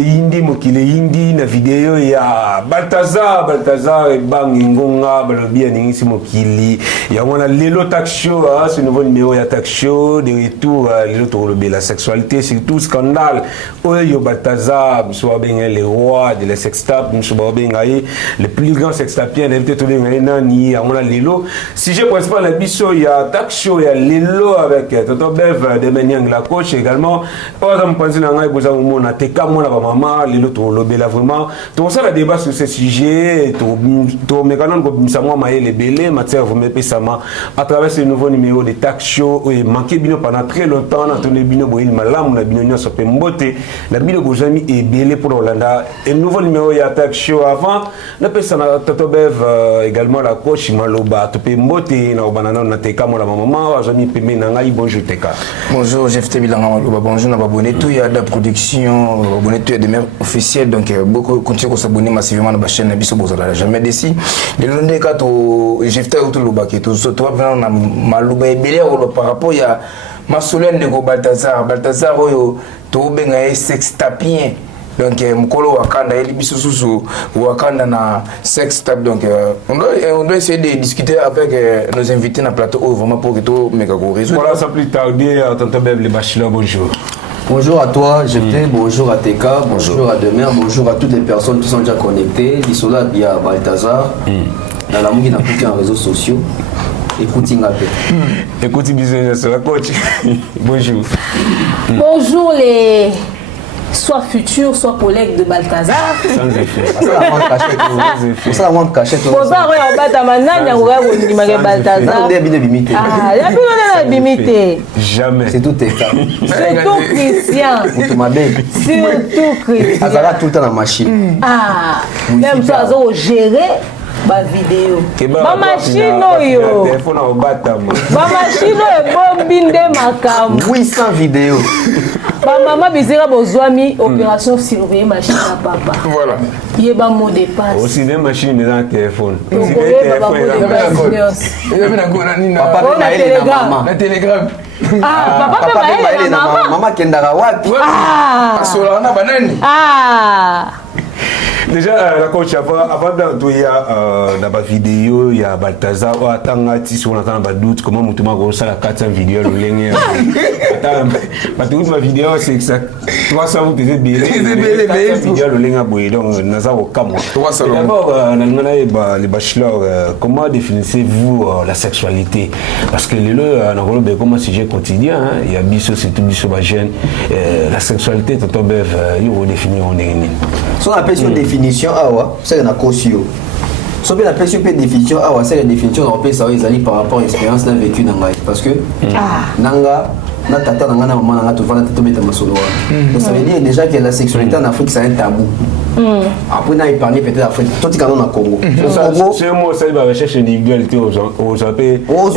indi mokile indi na video ya Balthazar bangi ngonga balobi ningisi mokili ya wana lelo talk show ce nouveau numéro ya talk show de retour lelo to la sexualité surtout scandale oyo Balthazar soit bien le roi de la sextape soit bien le plus grand sextapien d'invité tout bien nani ya wana lelo sujet principal la biso ya talk show ya lelo avec Toto Bev de Menyang la coach également pas en penser na ngai boza mona teka mona ba mama lelo to lobela vraiment to ça la débat sur ce sujet to mekanon ko bisamwa maele belé matière vous me pesama à travers ce nouveau numéro de talk show et manqué bino pendant très longtemps na tourné bino boil malam na bino nyoso pe mbote na bino bozami et belé pour Hollanda et nouveau numéro ya talk show avant na pesa na Toto Bev également la coach maloba to pe mbote na banana na teka mona mama azami pemé na ngai bonjour teka bonjour Jeff Tebilanga maloba bonjour na abonné tout ya da production abonné tout ya des mères officielles donc beaucoup continuer à s'abonner massivement à la chaîne Nabiso Bozala jamais déci les londé ka to Jeff Tebilanga tout loba ki to va na maloba ebele par rapport ya masolène de Balthazar oyo to benga sextapien donc mukolo wakanda eli bisususu wakanda na sextape donc on doit essayer de discuter avec nos invités na plateau vraiment pour que tout mega go résoudre voilà ça plus tarder tonton Bev le bachelor bonjour. Bonjour à toi, GT, bonjour à TK, bonjour à Demer, bonjour à toutes les personnes qui sont déjà connectées. Isola via Balthazar, dans la mouille n'a plus qu'un réseaux sociaux. Écoutez Ngapé. Écoutez business la coach. Bonjour. Bonjour les soit futurs, soit collègues de Balthazar. Sans effet. Ça la montre cachette. Pour ça, on va t'amener à Balthazar. Ah, la plus on a limité. Jamais. C'est tout TK. Surtout Christian. Surtout Christian. Azara tout le temps dans la machine. Ah, même ça, ils ont géré. Ba vidéo ba machine yo téléphone au batamo ba machine bombinde makam 800 vidéos ba mama bizera bozwami opération surveiller machine à papa voilà yé ba mot de passe aussi des machines dans téléphone aussi des téléphones papa na telegram ah papa pe na mama kendara wapi ah sola na banani ah déjà la coach avant d'entouiller dans ma vidéo il y a Balthazar ou attends si on entend ba doute comment mutuma ko ça la 400 vidéos le lenge attends ma toute ma vidéo c'est exact 300 vous des bélé vidéo le lenge boy donc naza au kamo d'abord les bachelors comment définissez-vous la sexualité parce que le on comment sujet quotidien il y a biso c'est tout biso ba jeune la sexualité tonton Bev il redéfinir on est son appelle sur définition awa c'est na cosio so bien appelle sur définition awa c'est la définition on peut savoir ils par rapport à l'expérience d'un vécu dans ngai parce que nanga na tata nanga na maman nanga to vana to beta masolo donc ça veut dire déjà que la sexualité en Afrique c'est un tabou après on a parlé peut-être Afrique tout quand on a Congo c'est un mot ça va recherche individualité aux appels on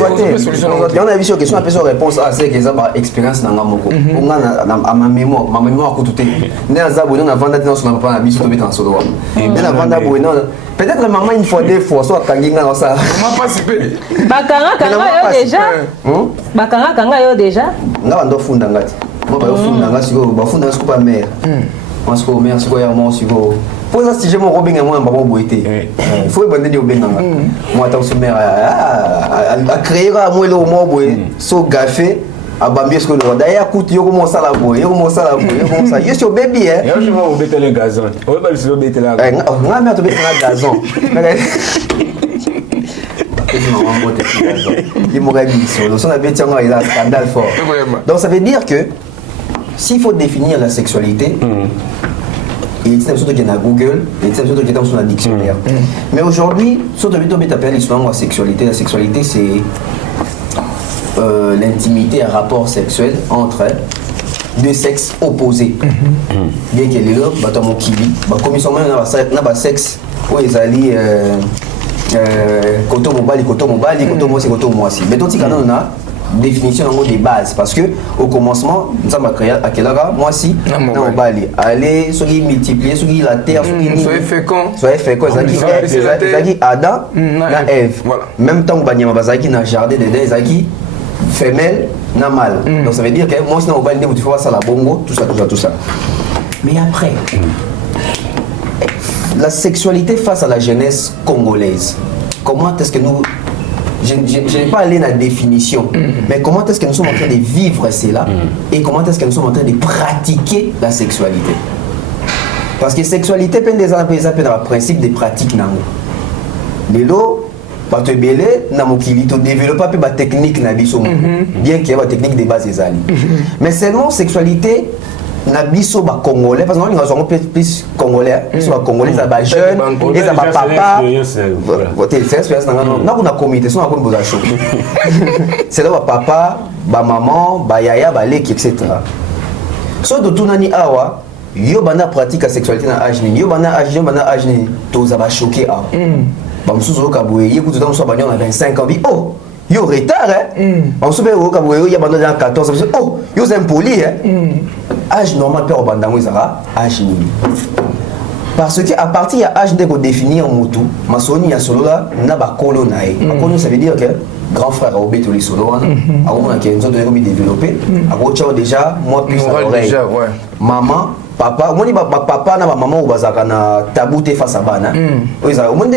a vu sur question après réponse à c'est que ça par expérience nanga moko on a ma mémoire ko tout est na za bono na vanda dans son papa na biso to beta masolo na vanda bono peut-être maman une fois deux fois soit kanginga dans ça maman participer bakanga déjà bakanga yo déjà nga bando funda ngati mo ba funda ngati siko ba funda siko pa mère moi siko mère siko ya mo siko pour ça si je me robinga moi ba bo boité il faut bande de obenga moi ta so mère a créer moi le mo boy so gafé a bambie siko le d'ailleurs coûte yo comment ça la boy yo comment ça yo sur baby hein yo je vais bêter le gazon on va le bêter la nga mère to bêter la gazon donc ça veut dire que s'il faut définir la sexualité il y a des choses qui sont à Google, il y a des choses qui sont dans le dictionnaire. Mais aujourd'hui, surtout la sexualité c'est l'intimité, un rapport sexuel entre deux sexes opposés. Bien qu'il y ait là, comme ils sont même dans le sexe où ils allaient koto mobali koto mwasi koto mwasi mais tout ça on a définition des bases parce que au commencement nous avons créé à quel âge mwasi na mobali aller sur multiplier sur la terre soyez fécond zaki Adam na Ève même temps banyama bazaki na jardin de zaki femelle na mâle donc ça veut dire que moi si na mobali tu fais ça la bongo tout ça Mais après, la sexualité face à la jeunesse congolaise, comment est-ce que nous... Je n'ai pas allé dans la définition, mais comment est-ce que nous sommes en train de vivre cela et comment est-ce que nous sommes en train de pratiquer la sexualité? Parce que la sexualité, c'est un principe de pratique. Lelo, bato ebele na mokili to développer peu ba technique na biso bien qu'il y ait ba technique de base ezali mais seulement sexualité na biso ba congolais parce que nous avons plus congolais biso ba congolais ça ba jeune et ça ba papa voter c'est expérience na kuna comité so na ko boza show c'est là ba papa ba maman ba yaya ba leki etc. So de tout nani awa yo bana pratique la sexualité na âge ni yo bana âge ni to za ba choqué a Bamsouzo Kaboué, il y a beaucoup de temps, on a 25 ans, oh, il y a retard, hein. Bamsouzo Kaboué, il y a 14 ans, oh, il y a impoli, hein. Âge normal, père au bandamou, âge nul. Parce qu'à partir de l'âge de définir en motu, ma soni a solo là, n'a pas colonae. Colonae, ça veut dire que grand frère a obéi tous les solos, a on a une zone de développer, a on déjà, moi plus à l'oreille. Maman, papa, moi papa na maman ou bazaka na tabou te face à bana. Oui ça, au moins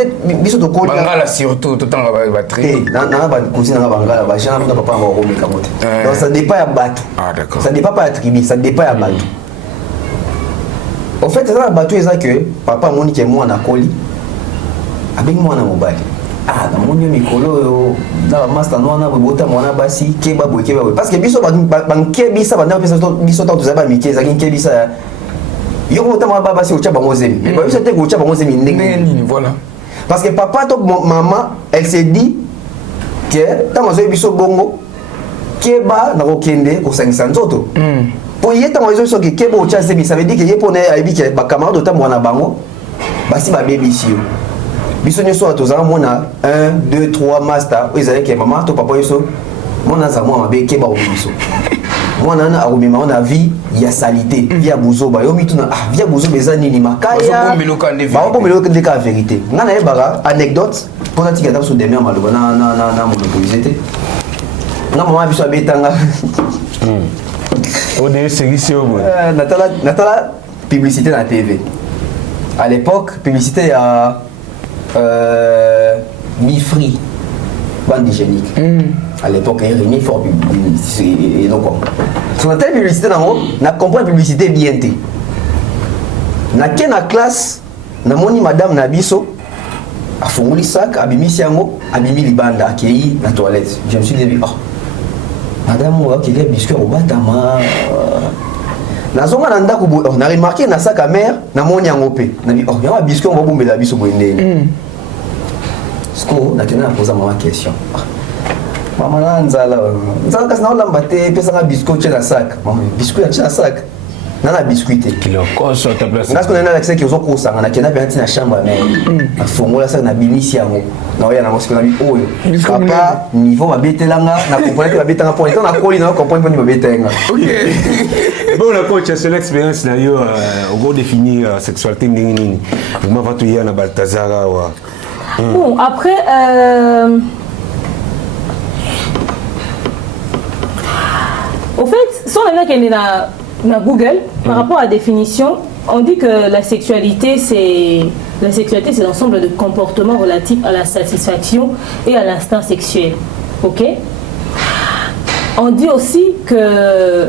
biso to colo. Bangala surtout tout temps la batterie. Na ba cousine na bangala ba jana na papa va remettre kamote. Donc ça dépend à battre. Ah d'accord. Ça dépend pas à tribu, ça dépend à battre. En fait, ça la battu est que papa moni ke moi na koli. Avec moi na mobile. Ah, dans mon mikolo na master no na bota mona basi ke ba boke ba parce que biso ba ke bisa ba na biso to za ba mike za ke bisa yo ko tama baba si ucha bango zemi mais biso te ko ucha bango zemi ndenge voilà parce que papa to maman elle s'est dit que tama zo biso bongo ke ba na ko kende ko sangisa nzoto pour y être mozo so ke bo ucha zemi ça veut dire que ye pone aibi ke ba camarade to mwana bango basi ba baby si yo biso nyoso atozanga mona 1 2 3 master ezali ke maman to papa yoso mona za mwa mabe ke ba obiso mwana na aromema na vie ya salité vie ya buzoba yo mituna ah vie ya buzoba ezani ni makaya ba ko meloka de ka vérité ngana e bara anecdote pour na tika taso demain maloba na monopoliser te na maman biso abetanga o de service au bon natala publicité na TV à l'époque publicité à mi-free, bande hygiénique. À l'époque, il y avait fort publicité. Et donc, sur la telle publicité, on a compris la publicité bien. Dans la classe, on a moni madame Nabiso, a fongoli sac, a bimi siango, a bimi libanda, qui est dans la toilette. Je me suis dit, oh, madame, qui est biscuit au batama. On a remarqué dans sac à mère, na moni angopé. On a dit, oh, il y a un biscuit, on va bomber la biso pour une Sko, na tena posa maman question. Maman na nzala. Nzala kasi na olamba te pesa na biscuit tena sac. Maman biscuit tena sac. Na na biscuit te. Kilo koso ta place. Parce qu'on a l'accès qui ozo kosa na kena pe na chambre mais. Na fongola sac na binisi yango. Na oya na mosiko na bi oyo. Papa niveau ba betelanga na comprendre que ba betanga point na koli na comprendre que ba betenga. OK. Bon la coach c'est l'expérience na yo on va définir sexualité nini. Comment va tu y na Baltazara wa. Bon, après, au fait, si on est dans Google, par rapport à la définition, on dit que la sexualité, c'est l'ensemble de comportements relatifs à la satisfaction et à l'instinct sexuel. Ok? On dit aussi que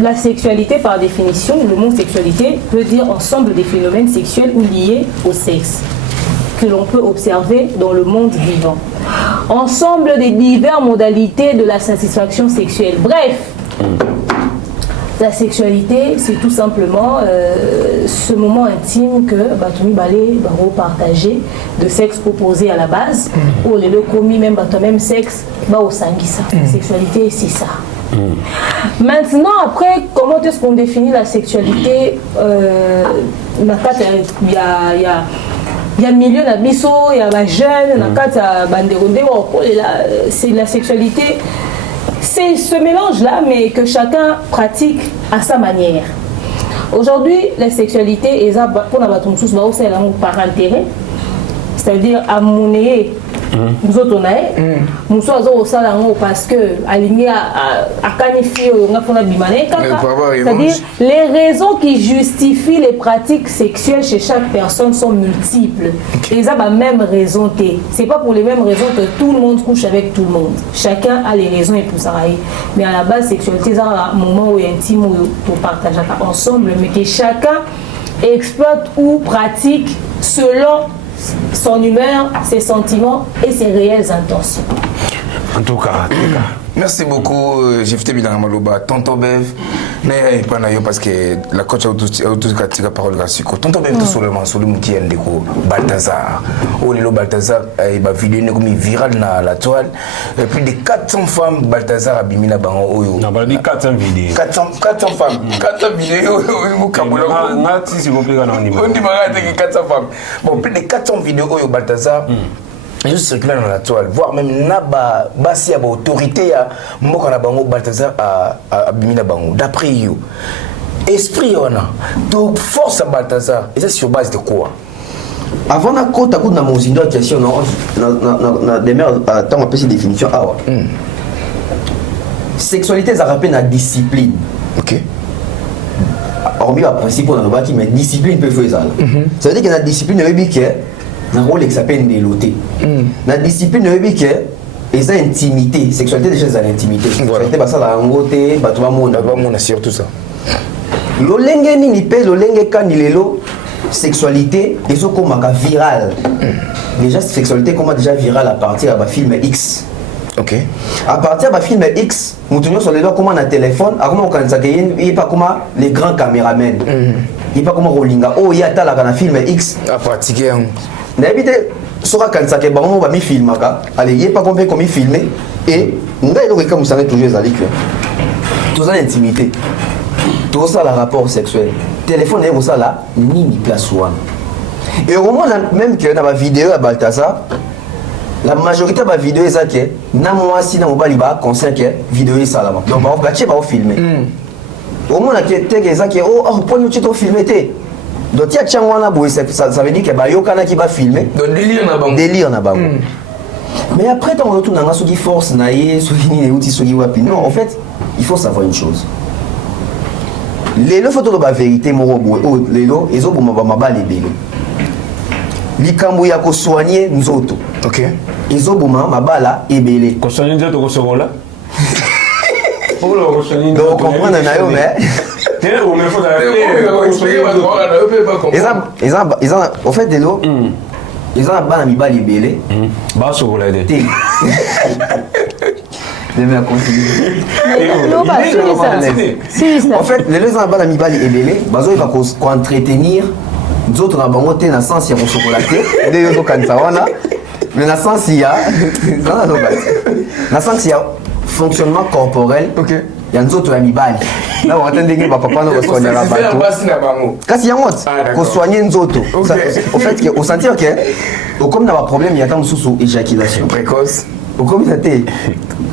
la sexualité, par définition, le mot sexualité veut dire ensemble des phénomènes sexuels ou liés au sexe que l'on peut observer dans le monde vivant. Ensemble des diverses modalités de la satisfaction sexuelle. Bref, la sexualité, c'est tout simplement ce moment intime que Batoumi Balé va repartager de sexe opposé à la base, ou les deux commis même même sexe, va au sanguissa. La sexualité, c'est ça. Maintenant, après, comment est-ce qu'on définit la sexualité? Il y a milieu na biso, il y a jeune, c'est la sexualité. C'est ce mélange-là, mais que chacun pratique à sa manière. Aujourd'hui, la sexualité est pour la par intérêt, c'est-à-dire à monnaie nous autres on a nous sommes au salon parce que aligné à canifie on a fait bimane c'est-à-dire les raisons qui justifient les pratiques sexuelles chez chaque personne sont multiples et ils ont la même raison. C'est pas pour les mêmes raisons que tout le monde couche avec tout le monde. Chacun a les raisons et pour ça. Mais à la base, sexualité, c'est un moment où intime où pour partager ensemble, mais que chacun exploite ou pratique selon son humeur, ses sentiments et ses réelles intentions. En tout cas. Merci beaucoup, Jefté Bilanga Maloba. Tonton Bev, parce que la coach a autorisé la parole. Tonton Bev, tout seulement, sur le mouti Ndeko, Balthazar. Oh, le Balthazar, il va vidéo comme viral dans la toile. Plus de 400 femmes, Balthazar a bimina bango. On va dire 400 vidéos. 400 femmes. 400 vidéos. On dit 400 femmes. Bon, plus de 400 vidéos, Balthazar. Juste circuler dans la toile, voire même naba basi à autorité à mokana bango Balthazar à bimina bango. D'après you, esprit on a donc force à Balthazar. Et ça sur base de quoi? Avant la côte à coup de mon zindo question na demeure tant on peut cette définition ah ouais. Sexualité ça rappelle la discipline. OK. Hormis le principe on a bâti mais discipline peut faire ça. Ça veut dire que la discipline est bien un rôle qui s'appelle déloté. La discipline et ça intimité, sexualité déjà c'est l'intimité. Sexualité ça la ngoté, ba tout le monde a surtout ça. Lolenge ni pe lolenge kanilelo sexualité et ça comme viral. Déjà sexualité comme déjà viral à partir de film X. OK. À partir de film X, nous tenons sur les doigts comment on a téléphone, à comment on connaît ça il pas comment les grands caméramans. Il pas comment Rolinga. Oh il y a ta la film X à pratiquer. N'habite sera quand ça que bon va mi filmer allez il pas combien comme il filmer et on a le comme ça toujours aller que tout ça l'intimité tout ça le rapport sexuel téléphone et ça là ni place one et au moment même que dans la vidéo à Balthazar la majorité de la vidéo est ça que na moi si na mobile ba conscient que vidéo est ça là donc on va pas filmer au moment que t'es ça que oh pour nous tu te filmer t'es donc il y a ça veut dire que bah yokana qui va filmer donc délire na bango mais après tant on tourne dans ce qui force naïe ce qui ni outils ce qui wapi non en fait il faut savoir une chose les photos de la vérité morobo les lo ezo boma ba les belo likambo ya ko soigner nzoto OK ezo boma mabala ebele ko soigner nzoto ko sokola donc comprendre na yo mais ils ont en fait de l'eau ils ont bana mibali belé ba sokola de demain continue en fait les gens bana mibali ebele bazo il va ko entretenir d'autres na bango te na sens ya ko chocolaté de yo kanisa wana mais na sens ya na sens ya fonctionnement corporel. OK. Il y a d'autres amis bali. Là on attend que papa nous soigner la bateau. Kasi yango ko soigner nzoto. Au fait que au sentir que comme on a un problème il y a tant sous éjaculation précoce. Au comme ça t'es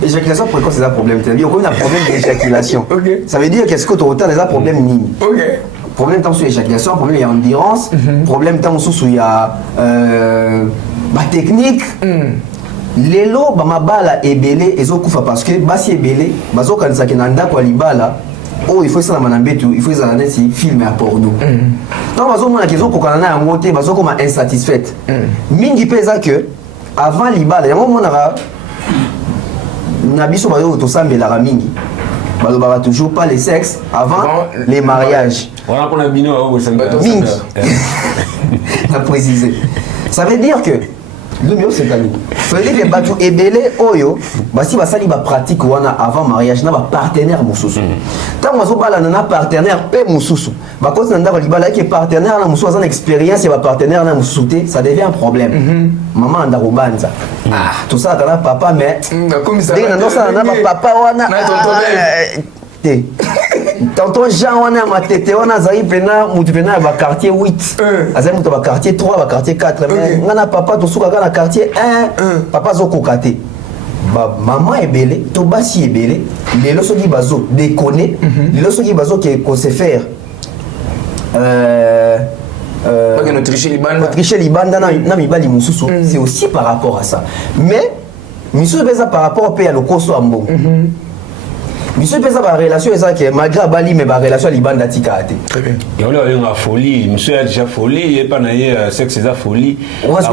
éjaculation précoce c'est un problème. C'est-à-dire qu'on a un problème d'éjaculation. OK. Ça veut dire qu'est-ce que tu as des problèmes nini. OK. Problème tant sous éjaculation, problème il y a endurance, problème tant sous il y a technique. Lelo bamabala ebele ezokufa parce que basi ebele bazokanisa ke na ndako libala oh il faut ça na manambetu il faut ça na neti film à porno donc bazomona ke zokokana na yango te bazokoma insatisfaite mingi peza que avant libala yango monaka na biso bazo to sambela mingi balobaka toujours pas les sexes avant les mariages voilà pour la bino mingi na préciser ça veut dire que le mieux c'est d'aller. Ça veut dire que batu ebele oyo, basi basali ba pratique wana avant mariage na ba partenaire mususu. Tant mazo bala na partenaire pe mususu. Ba ko na ndako libala ke partenaire na mususu azana expérience et ba partenaire na mususu ça devient un problème. Maman ndako banza. Ah, tout ça kana papa mais comme ça. Dès na ça na papa wana. Tonton Jean wana matete wana zai pena mutu pena ba quartier 8 azai mutu ba quartier 3 ba quartier 4 mais ngana papa to suka kana quartier 1 papa zo kokate ba maman ebele to basi ebele lelo soki bazo déconner lelo soki bazo que se faire tricher libanda na mibali mususu, c'est aussi par rapport à ça. Mais misu pesa par rapport au pays à lokoso ambo. Misu pesa par relation ça que malgré bali mais par relation libanda tika ate. Très bien. Et on a une folie, monsieur a déjà folie, et pas naïe sexe ça folie. On a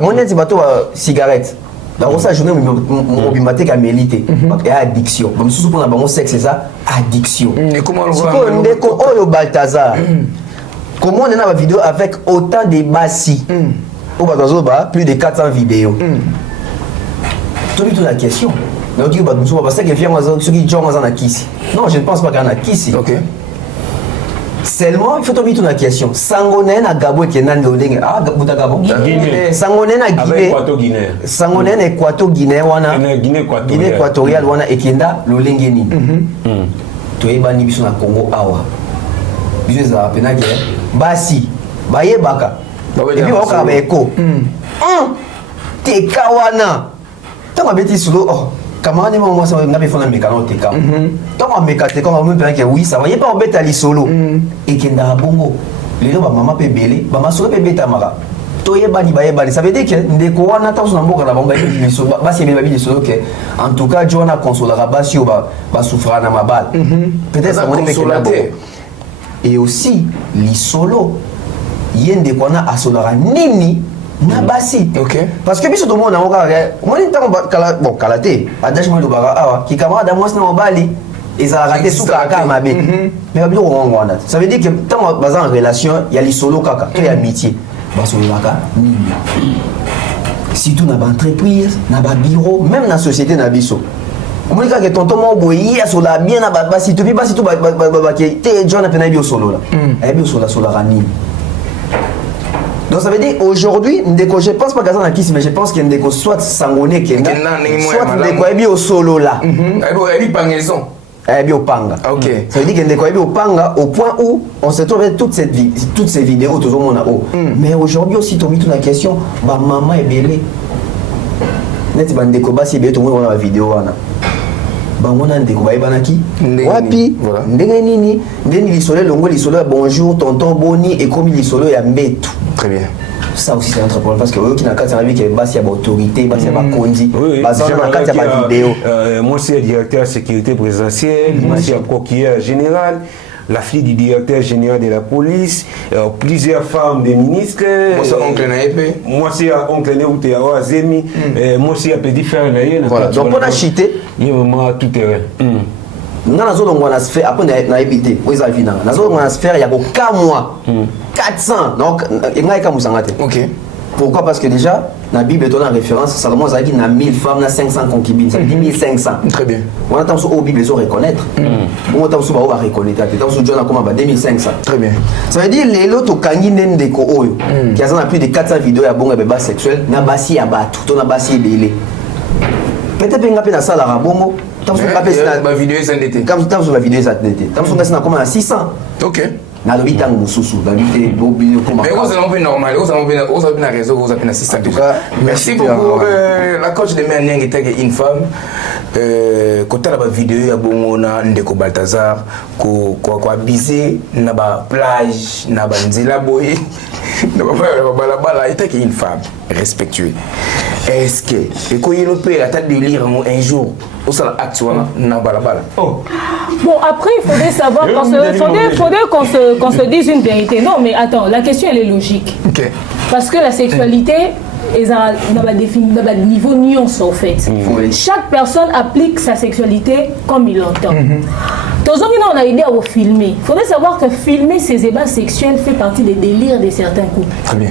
mon bateau cigarette. Dans sa journée mobimate ka mélité et addiction. Comme sous pour na sexe ça addiction. Et comment on voit ndeko oyo Balthazar. Comment on a la vidéo avec autant de bassi. Au Balthazar plus de 400 vidéos. Toute la question. Donc il va nous parce que vient ceux qui jouent dans la kiss. Non, je ne pense pas qu'il y en a kiss. OK. Seulement, il faut tomber sur la question. Sangonen à Gabo et Kenan Lodeng. Ah, Gabo. Sangonen à Guinée. Sangonen Équato Guinée. Guinée équatoriale. Et Kenda Lolengeni. Tu es banni sur la Congo Awa. Bisous à Penagé. Basi. Baye Baka. Et puis, on va écho. Te Kawana. Tant que bêtise sous l'eau. Camarade, moi, ça n'a pas fait un mécano TK. Tant qu'on mécate, quand on me dit que oui, ça va, il n'y a pas un bête à l'isolo. Et qu'il y a un bongo. Les deux, maman peut belé, maman solo peut bête à mara. Toye bani, ça veut dire que des courants n'attendent pas qu'on a bon bail de l'isolo. Basi, il y a des solo que, en tout cas, Johanna consolera Basio va souffrir à ma balle. Peut-être ça va être et aussi, l'isolo, il y a des courants à solera nini. Nabasi. OK. Parce que biso tout le monde a bon kalaté adage moi lobara qui camarade moi na bali et ça a raté sous la mabe. Mais bien on ça veut dire que tant basé en relation, il y a les solo kaka, il y a amitié. Baso laka nini. Si tout na ba entreprise, na ba bureau, même na société na biso. On dit que tonton mo boyi sur la bien na ba si tout ba si tout ba qui te John a peine bio solo là. Et bio solo la nini. Donc ça veut dire aujourd'hui, je pense pas qu'à kiss, mais je pense qu'il y a Ndeko soit sangoné soit Ndeko est bien au solo là. Elle est pangaison. Elle est bien au panga. OK. Ça veut dire que Ndeko est bien au panga au point où on se trouve toutes ces vidéos tout le monde a haut. Mais aujourd'hui aussi tu as mis toute la question, ma maman est belée. Net ba Ndeko ba si belé tout le monde a la vidéo là. Ba mona Ndeko ba ibanaki. Wapi? Ndenge nini? Ndeni lisolo longo lisolo bonjour tonton Boni et comme lisolo ya mbetu. Très bien. Ça aussi c'est un autre problème parce que eux qui n'a qu'à servir qu'il y a autorité, il y a condi, vidéo. Moi c'est le directeur de sécurité présidentielle, moi c'est le procureur général, la fille du directeur général de la police, plusieurs femmes des ministres. Moi c'est oncle Naïpe. Moi c'est oncle Naïpe à Zemi. Moi c'est un petit frère Naïpe. Voilà. Donc on a chité. Il y a vraiment tout terrain. Dans la zone où on a fait, après on a évité, où ils ont vu dans la zone où on a fait, il y a aucun mois, 400, donc il y a aucun mois. OK. Pourquoi? Parce que déjà, dans la Bible, on a référence, Salomon a dit qu'il y a 1000 femmes, 500 concubines, ça veut dire 1500. Très bien. On attend au Bible, ils ont reconnaître. On attend au Bible, reconnaître. On attend au John, comment 2500. Très bien. Ça veut dire les lots au Kangi Nendeko Oyo, qui a plus de 400 vidéos à bon et bébé sexuel, n'a bassi à battre, tout n'a bassi belé. Peut-être que dans la salle à Rabongo, ma vidéo est endetée. Comme tu as la vidéo est endetée. Tu as comment à 600. OK. Na lobi tango mususu na bité bobi comment. Mais vous allez normal, vous avez un réseau, vous avez un assistant. En tout cas, merci beaucoup la coach de Merniang était une femme. Quand tu as la vidéo ya bongona Ndeko Balthazar ko biser na ba plage na ba nzela boy na ba balabala était une femme respectueuse. Est-ce que et quand il peut attendre de lire un jour au sala actuellement na balabala. Bon après il faudrait savoir qu'on se dise une vérité. Non mais attends, la question elle est logique. OK. Parce que la sexualité est à un niveau nuance en fait. Chaque personne applique sa sexualité comme il l'entend. On a aidé à vous filmer. Il faudrait savoir que filmer ces ébats sexuels fait partie des délires de certains couples. Très bien.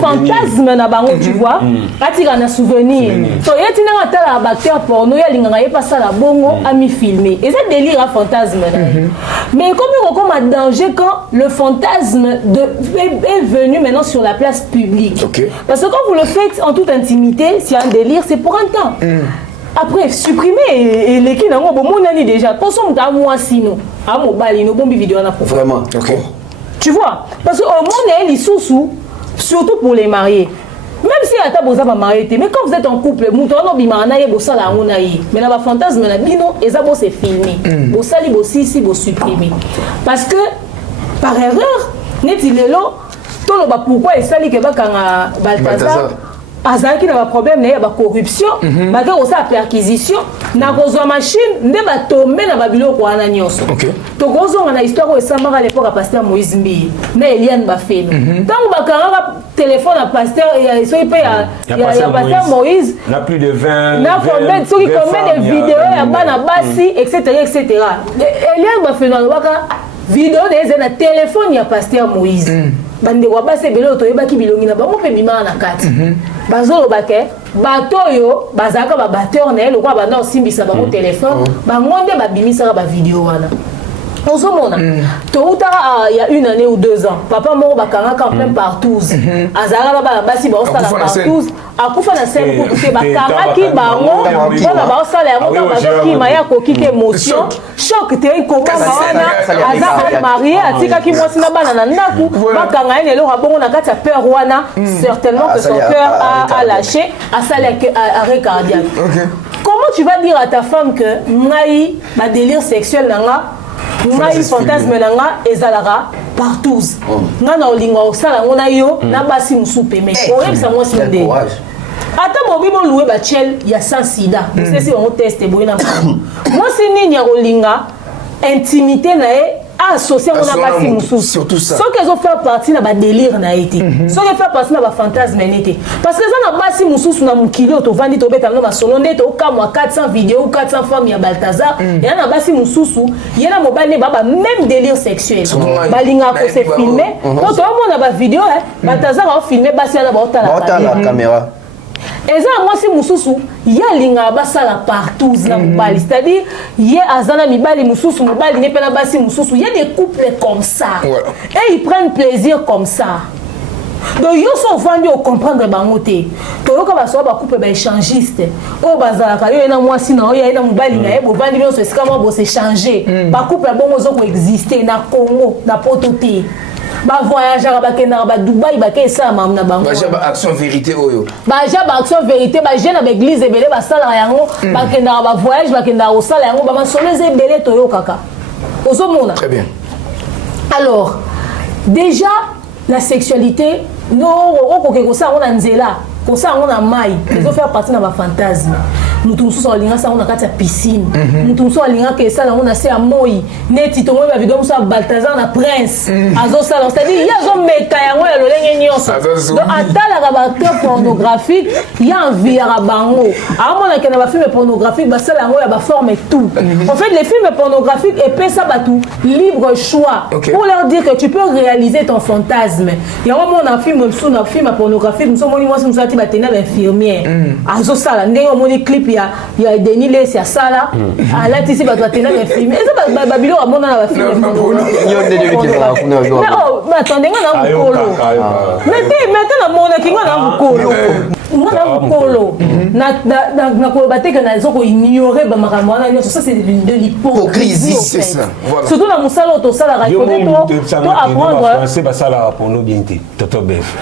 Fantasme na bango, tu vois. Atika na souvenir. So yeti na tala acteur porno ya linga ye pas ça la bongo a mi filmer. Et ça délire à fantasme. Mais comme un danger quand le fantasme est venu maintenant sur la place publique. Okay. Parce que quand vous le faites en toute intimité, c'est un délire, c'est pour un temps. Après, supprimer les qui n'ont pas de déjà. Pensons à moi sinon. À mon bali, nos bombes vidéo. Vraiment. OK. Tu vois? Parce qu'au monde, il est sous, surtout pour les mariés. Même si ata boza ba marié, mais quand vous êtes en couple, muto no bimana ye bosala ngona yi. Mais na ba fantasme na bino eza bo se filmer. Bosali bosisi bo supprimer. Parce que par erreur, neti lelo to lo ba pourquoi esali ke bakanga Balthazar azaki na ba problème na ba corruption, ba ka osa perquisition, na kozwa machine nde ba tomber na ba biloko wana nyonso. To kozonga na histoire o esamba à l'époque à pasteur Moïse Mbi na Eliane Bafeno. Tant ba kanga téléphone à pasteur et so ipe ya pasteur Moïse na plus de 20 na combien so qui combien de vidéos ya bana basi etc. Eliane Bafeno baka vidéo des na téléphone ya pasteur Moïse. Bande wa base belo to yeba ki bilongi na bango pe bima na kati. Bazolo bake bato yo bazaka ba batteur na eloko banda osimbisa bango téléphone bangonde ba bimisa ba vidéo wana. Ozomona to utara il y a 1 année ou 2 ans papa mo bakanga quand même partout azara ba basi ba osala partout akufa na scène ko te bakanga ki bango bona ba osala yango ba ki maya ko ki émotion choc te ko ba wana azara marié atika ki mwasi na bana na ndaku bakanga ene lo rabongo na kati ya peur wana certainement que son cœur a lâché a sala arrêt cardiaque. Comment tu vas dire à ta femme que ngai ba délire sexuel nanga ngai fantasme nanga ezalara partout nga na olinga osala ngona yo na basi musupe mais oyebisa mwasi nde ata mobimo loué ba chel ya sans sida c'est si on teste boyina mwasi nini ya olinga intimité na e associé ngona basi mususu surtout ça ce qu'ils ont fait partie na ba délire na été ce qui fait partie na ba fantasme n'était parce que ça na basi mususu na mukilo to vandi to beta no masolo ndeto kamwa 400 vidéos 400 femmes ya Balthazar ya na basi mususu yena mobali baba même délire sexuel balinga ko se filmer quand on a ba vidéo Balthazar a filmé basi na ba otala caméra. Et ça, moi, c'est Moussoussou. Il y a l'inga basala partout, c'est-à-dire, il y a Azana Mibali, Moussoussou, Mibali, Nepena Bassi, Moussoussou. Il y a des couples comme ça. Voilà. Et ils prennent plaisir comme ça. Donc, ils sont vendus au comprendre bangoté. Toro ka baso ba couple ba échangiste. O bazalaka yo ena mwasi na yo ena mobali na ye bo vandi yo se skama bo se changer. Ba couple bongo zo ko exister na Congo, na Pototé. Ba voyager ba kena ba Dubaï ba ke ça mam na bango. Ba jaba action vérité oyo. Ba jaba action vérité ba jeune avec église ebele ba sala yango ba kena ba voyage ba kena o sala yango ba masoleze ebele toyo kaka. Ozomona. Très bien. Alors, déjà la sexualité non okoko ça on a nzela ko ça on a mai ils ont fait partie de ma fantasme mutu mususu alinga ça on a kati ya piscine mutu mususu alinga ke ça on a se a moi neti to moi ba vidéo mususu Balthazar na prince azo ça c'est-à-dire il y a zo meka yango ya lolenge nyonso donc atala ka ba acteur pornographique il y a envie ya bango amona ke na ba film pornographique ba sala yango ya ba forme et tout en fait les films pornographiques et pesa ba tout libre choix pour leur dire que tu peux réaliser ton fantasme il y a un film pornographique nous sommes moi nous ati ba tena infirmière azo sala ndenge moni clip ya Denis Les ya sala ala tisi ba tena infirmière ça ba bilo amona na ba film mais attendez nga na mukolo mais na mona kinga na mukolo nga na mukolo na ko bateka na zoko ignorer ba makambo na nyonso ça c'est de l'hypocrisie c'est ça voilà surtout na musala to sala ra ko to apprendre français ba sala pour nous bien toto bef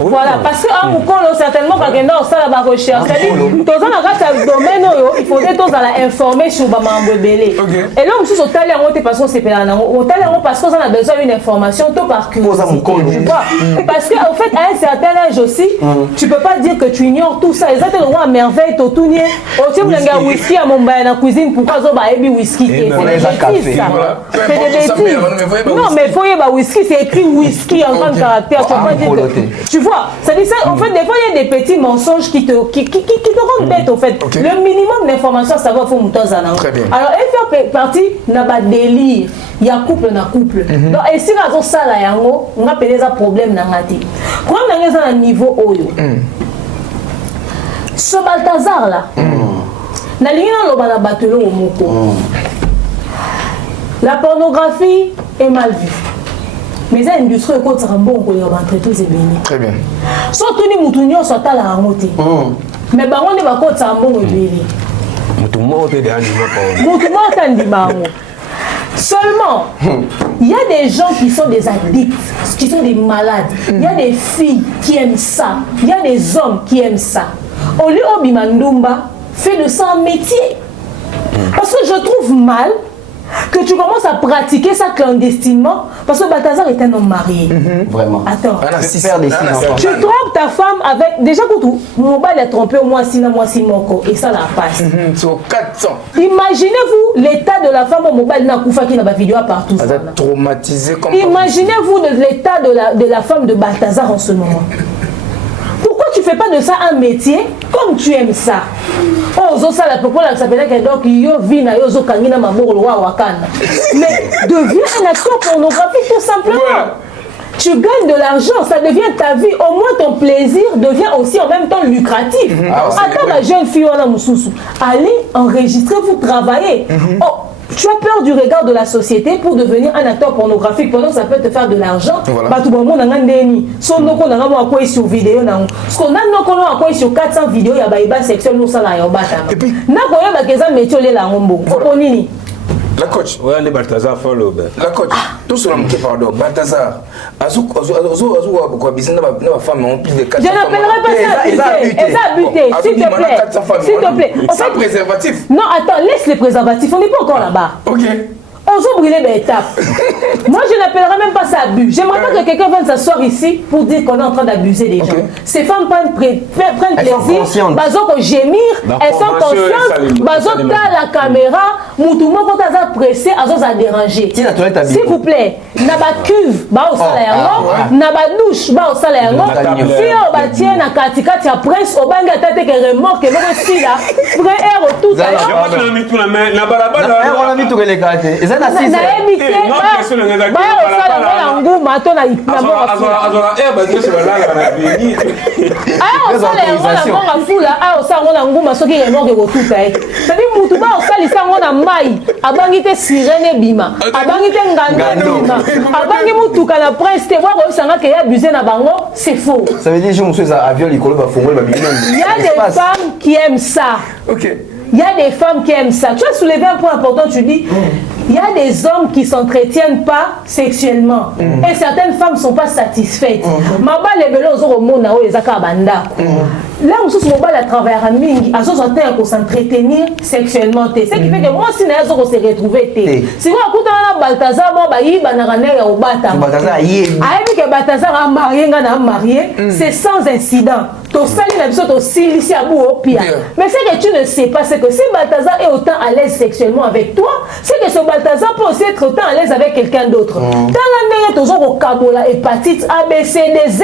voilà parce que à mukolo certainement ba kenda sala ba recherche to za na kata domaine oyo il faudrait to za la informer sur ba mambo belé et là mususu otali yango te parce que c'est pela nango otali yango parce que on a besoin d'une information to par curiosité tu vois parce que en fait à un certain âge aussi tu peux pas dire que tu ignores tout ça exactement à merveille to tourner au type de whisky à mon bain na cuisine pourquoi zo ba ebi whisky non mais faut y ba whisky c'est écrit whisky en grand caractère tu vois ça dit ça en fait des fois il y a des petits mensonges qui te rendent bête au fait le minimum d'information ça va faut mutoza na alors elle fait partie na ba délire il y a couple na couple donc et si raison ça là yango on a peut-être un problème na ngati comme dans un niveau oyo ce Balthazar là na lingina lo bana batelo au moko la pornographie est mal vue mais ça industrie ko tsaka mbongo yo ba entreprise ebele très bien surtout ni mutu nyonso atala yango te mais bango ne ba ko tsaka mbongo ebele mutu mo te de anima ko mutu mo ta ndima ngo Seulement, il y a des gens qui sont des addicts, qui sont des malades. Il y a des filles qui aiment ça. Il y a des hommes qui aiment ça. Au lieu Obimandumba fait de ça un métier. Parce que je trouve mal que tu commences à pratiquer ça clandestinement parce que Balthazar est un homme marié. Vraiment. Attends. Faire des signes. Tu trompes ta femme avec... Déjà, quand mon mobile est trompé au moins si moko et ça la passe. Sur 400. Imaginez-vous l'état de la femme au mobile n'a pas qui n'a pas vidéo partout. Elle est traumatisée comme... Imaginez-vous l'état de la femme de Balthazar en ce moment. Pourquoi tu fais pas de ça un métier comme tu aimes ça? Oh, ça la pourquoi ça s'appelle que donc yo vina yo zo kangina mamoro wa wakana. Mais deviens un acteur pornographique tout simplement. Voilà. Tu gagnes de l'argent, ça devient ta vie. Au moins ton plaisir devient aussi en même temps lucratif. Attends la jeune fille on a mususu. Allez enregistrer, vous travaillez. Oh, tu as peur du regard de la société pour devenir un acteur pornographique pendant que ça peut te faire de l'argent. Voilà. Bah, tout le monde a un déni. Son nom qu'on a quoi sur vidéo. Ce qu'on a quoi sur 400 vidéos, il y a des sexuels, nous ça là, il y a des bâtards. N'a pas eu des métiers là, on la coach. Ouais, les Balthazar follow. La coach. Tout cela me fait pardon. Balthazar. Azou quoi business na femme on plus de 400. Je n'appellerai pas ça buté. Ça buté. S'il te plaît. S'il te plaît. Sans préservatif. Non, attends, laisse les préservatifs. On n'est pas encore là-bas. OK. On va brûler mes étapes. Moi, je n'appellerai même pas ça abus. J'aimerais pas que quelqu'un vienne s'asseoir ici pour dire qu'on est en train d'abuser des gens. Ces femmes prennent plaisir, elles gémir, elles sont conscientes, elles ont la caméra, Moutoumo quand elles sont pressées, elles ont dérangé. S'il vous plaît, n'a pas cuve, au salaire, n'a pas douche, au salaire. Si on tient na katika tia presse, au banga tête que remorque, que l'on aussi là, frère air tout à l'heure. C'est faux. Ça veut dire que je me suis avion l'école va fondre le Il y a des femmes qui aiment ça. OK. Il y a des femmes qui aiment ça. Tu as soulevé un point important, tu dis, il y a des hommes qui ne s'entretiennent pas sexuellement. Et certaines femmes ne sont pas satisfaites. Là, on se mobile à travers un ming, à s'entretenir sexuellement. C'est ce qui fait que moi, si on se retrouve, si on écoute Balthazar, Balthazar a marié, c'est sans incident. Mais ce que tu ne sais pas, c'est que si Balthazar est autant à l'aise sexuellement avec toi, c'est que ce Balthazar peut aussi être autant à l'aise avec quelqu'un d'autre. Dans l'année, tu as au Kabola hépatite A, B, C, D, Z.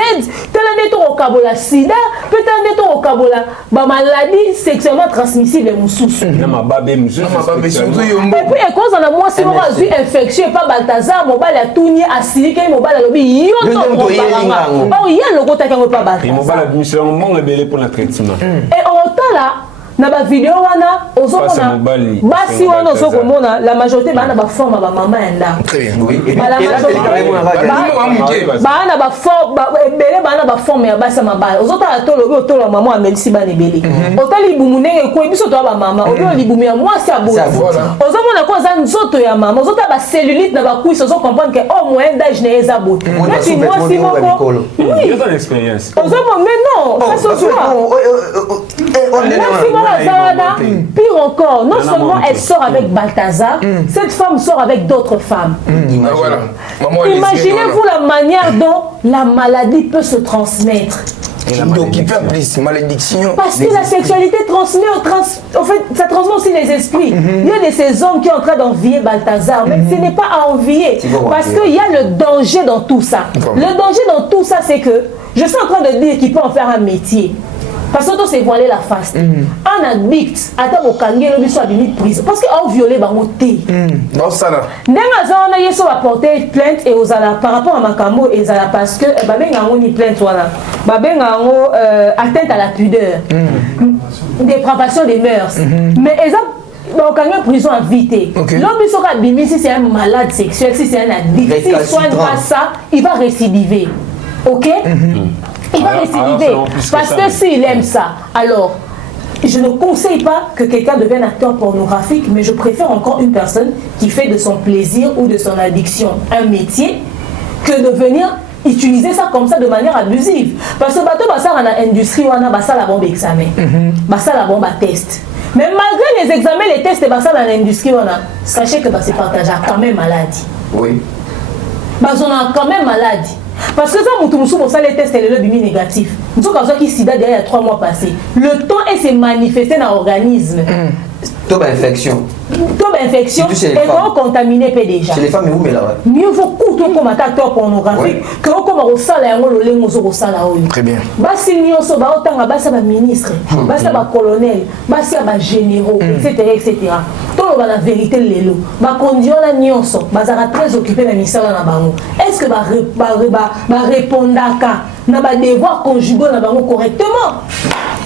Dans l'année, tu as au Kabola sida. Peut-être au Kabola maladie sexuellement transmissible. Et puis, à cause de la moi, si on a eu infection, pas Balthazar, mon bal a tourné à Sili, mon bal a lobby, il y a le côté qui n'est pas Balthazar. Pour le traitement. Et en temps là, na ba vidéo wana ozomona basi wana ozokomona la majorité bana ba forme ba maman enda. Très bien. Oui. Bana ba forme belé bana ba forme ya basi mabala. Ozota atolo otolo maman amelisi bana belé. Otali bumunenge ko biso to ba maman, obi olibumu ya mwasi aboti. Ozomona ko za nzoto ya maman, ozota ba cellulite na ba cuisse ozo comprendre que au moyen d'âge na eza boti. Mais si mwasi moko. Oui. C'est une expérience. Ozomona mais non, ça se voit. Pire encore, non seulement elle sort avec Balthazar, cette femme sort avec d'autres femmes. Imaginez-vous la manière dont la maladie peut se transmettre. Donc il peut plus malédiction. Parce que la sexualité transmet, en fait, ça transmet aussi les esprits. Il y a de ces hommes qui sont en train d'envier Balthazar, mais ce n'est pas à envier. Parce qu'il y a le danger dans tout ça. Le danger dans tout ça, c'est que je suis en train de dire qu'il peut en faire un métier. Parce que c'est voiler la face. Un addict, attends au kangé, le soit limite prise. Parce qu'on violé ma moté. Non, ça là. Nengaza, on a yeso va porter plainte et aux ala par rapport à Makambo et Zala parce que babenga ni plainte voilà. Babenga atteinte à la pudeur. Dépravation des mœurs. Mais exemple donc, quand il y a une prison à viter, l'homme qui sera bimé, si c'est un malade sexuel, si c'est un addict, s'il ne soigne pas ça, il va récidiver. Ok? Il va récidiver. Parce que s'il aime ça, alors, je ne conseille pas que quelqu'un devienne acteur pornographique, mais je préfère encore une personne qui fait de son plaisir ou de son addiction un métier que de venir utiliser ça comme ça de manière abusive. Parce que bateau basa dans l'industrie, on a basa la bombe examen, basa la bombe test. Mais malgré les examens, les tests et basa dans l'industrie, on a sachez que c'est partagé quand même maladie. Oui. Parce qu'on a quand même maladie. Parce que ça, pour ça, les tests et le bimi négatif. Nous avons qui sida derrière il y a 3 mois passés. Le temps est se manifester dans l'organisme. Taux d'infection. Taux d'infection et qu'on contaminé déjà. Chez les femmes, mais là, mieux vaut coûter comme acteur pornographique que comme au salaire le lengozo au salaire. Très bien. Basi nyonso ba otanga basi ba ministre, basi ba colonel, basi ba généraux, etc. Tout la vérité lelo. Ba condition la nyonso, bazara très occupé na misala na bango. Est-ce que ba répondaka na ba devoir conjugal na bango correctement?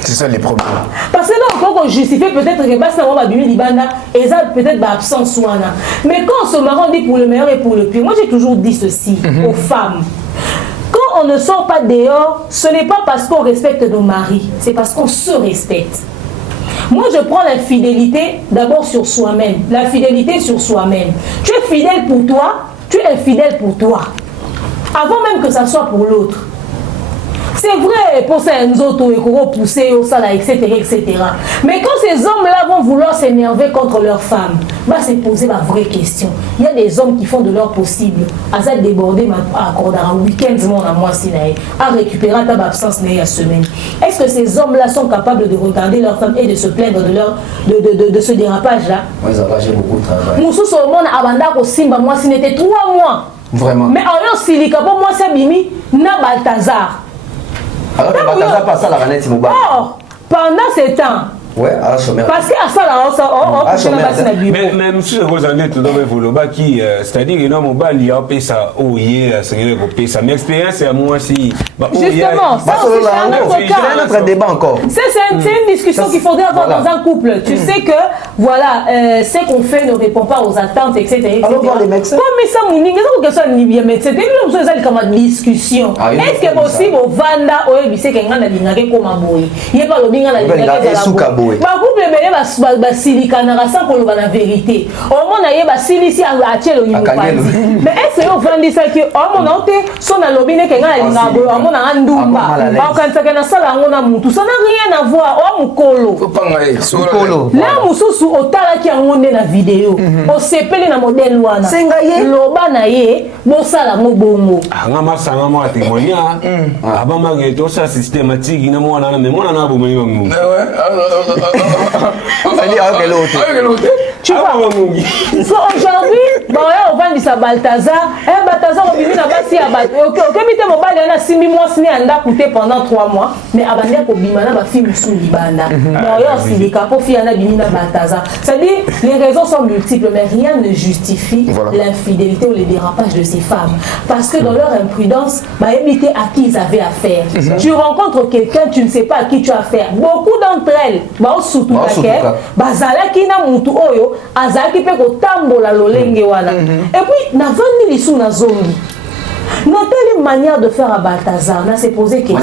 C'est ça les problèmes. Parce que là, on peut justifier peut-être que basi na ba bimi libanda et ça peut-être ba absence ouana. Mais quand on se marre on dit pour le meilleur et pour le pire. Moi j'ai toujours dit ceci aux femmes. Quand on ne sort pas dehors, ce n'est pas parce qu'on respecte nos maris, c'est parce qu'on se respecte. Moi, je prends la fidélité d'abord sur soi-même. La fidélité sur soi-même. Tu es fidèle pour toi, tu es fidèle pour toi. Avant même que ça soit pour l'autre. C'est vrai, pour ça, nous autres, ils vont pousser au salaire, etc., etc. Mais quand ces hommes-là vont vouloir s'énerver contre leurs femmes, bah, c'est poser la vraie question. Il y a des hommes qui font de leur possible à ça déborder, à accorder un week-end, à récupérer ta absence la semaine. Est-ce que ces hommes-là sont capables de regarder leurs femmes et de se plaindre de ce dérapage-là? Moi, ça va, j'ai beaucoup de travail. Moussou Solomon Abanda Simba, moi, ce n'était 3 mois. Vraiment. Mais en Silika, pour moi, c'est Bimi, na Balthazar. Alors que Balthazar passe à la ranette, il m'a Or, pendant ces temps, ouais, à la chômeur. parce qu'à ça, là, mais monsieur Rosanet, tout d'abord, vous le qui, c'est-à-dire, il y a un bal, il y a un ça, oh, yeah, c'est vrai qu'on paye ça. Mais l'expérience, c'est à moi aussi. Justement, ça aussi, c'est un autre débat encore. C'est une discussion qu'il faudrait avoir dans un couple. Tu sais que, voilà, ce qu'on fait ne répond pas aux attentes, etc. Alors, voir les médecins. Mais ça, mon nigga, c'est que ça n'est bien médecin. C'est comme une discussion. Est-ce que c'est possible au Vanda, au c'est qu'il y a un dingue comme un boy? Il n'y a pas le binga la dingue. Ba couple mele ba silika na rasa ko la vérité. Au moins na ye ba silisi a atiel au niveau parti. Mais est-ce que on vend ça que au moins on son na lobine ke nga linga bo au moins na ndumba. Ba kan saka na sala ngona mutu. Ça n'a rien à voir au mukolo. Mukolo. Là mususu otala ki ngonde na vidéo. O sepele na modèle wana. Senga ye loba na ye bo sala mo bongo. Nga masanga mo témoigner. Abamba ngeto ça systématique na mo na mais mo na bo mo ngo. Tu vois, aujourd'hui, on va dire ça Balthazar, Balthazar on vient là-bas si ok, mais mon bal y a 6 mois si anda coûté pendant 3 mois, mais abandia ko bimana ba film sous libanda. D'ailleurs, si les capos fi anda bimina Balthazar. C'est-à-dire les raisons sont multiples mais rien ne justifie l'infidélité ou le dérapage de ces femmes parce que dans leur imprudence, bah éviter à qui ils avaient affaire. Tu rencontres quelqu'un, tu ne sais pas à qui tu as affaire. Beaucoup d'entre elles, bah surtout bazalaki na mutu oyo azalaki pe kotambola lolenge wana et puis na vandi lisu na zongi na telle manière de faire à Balthazar na se poser question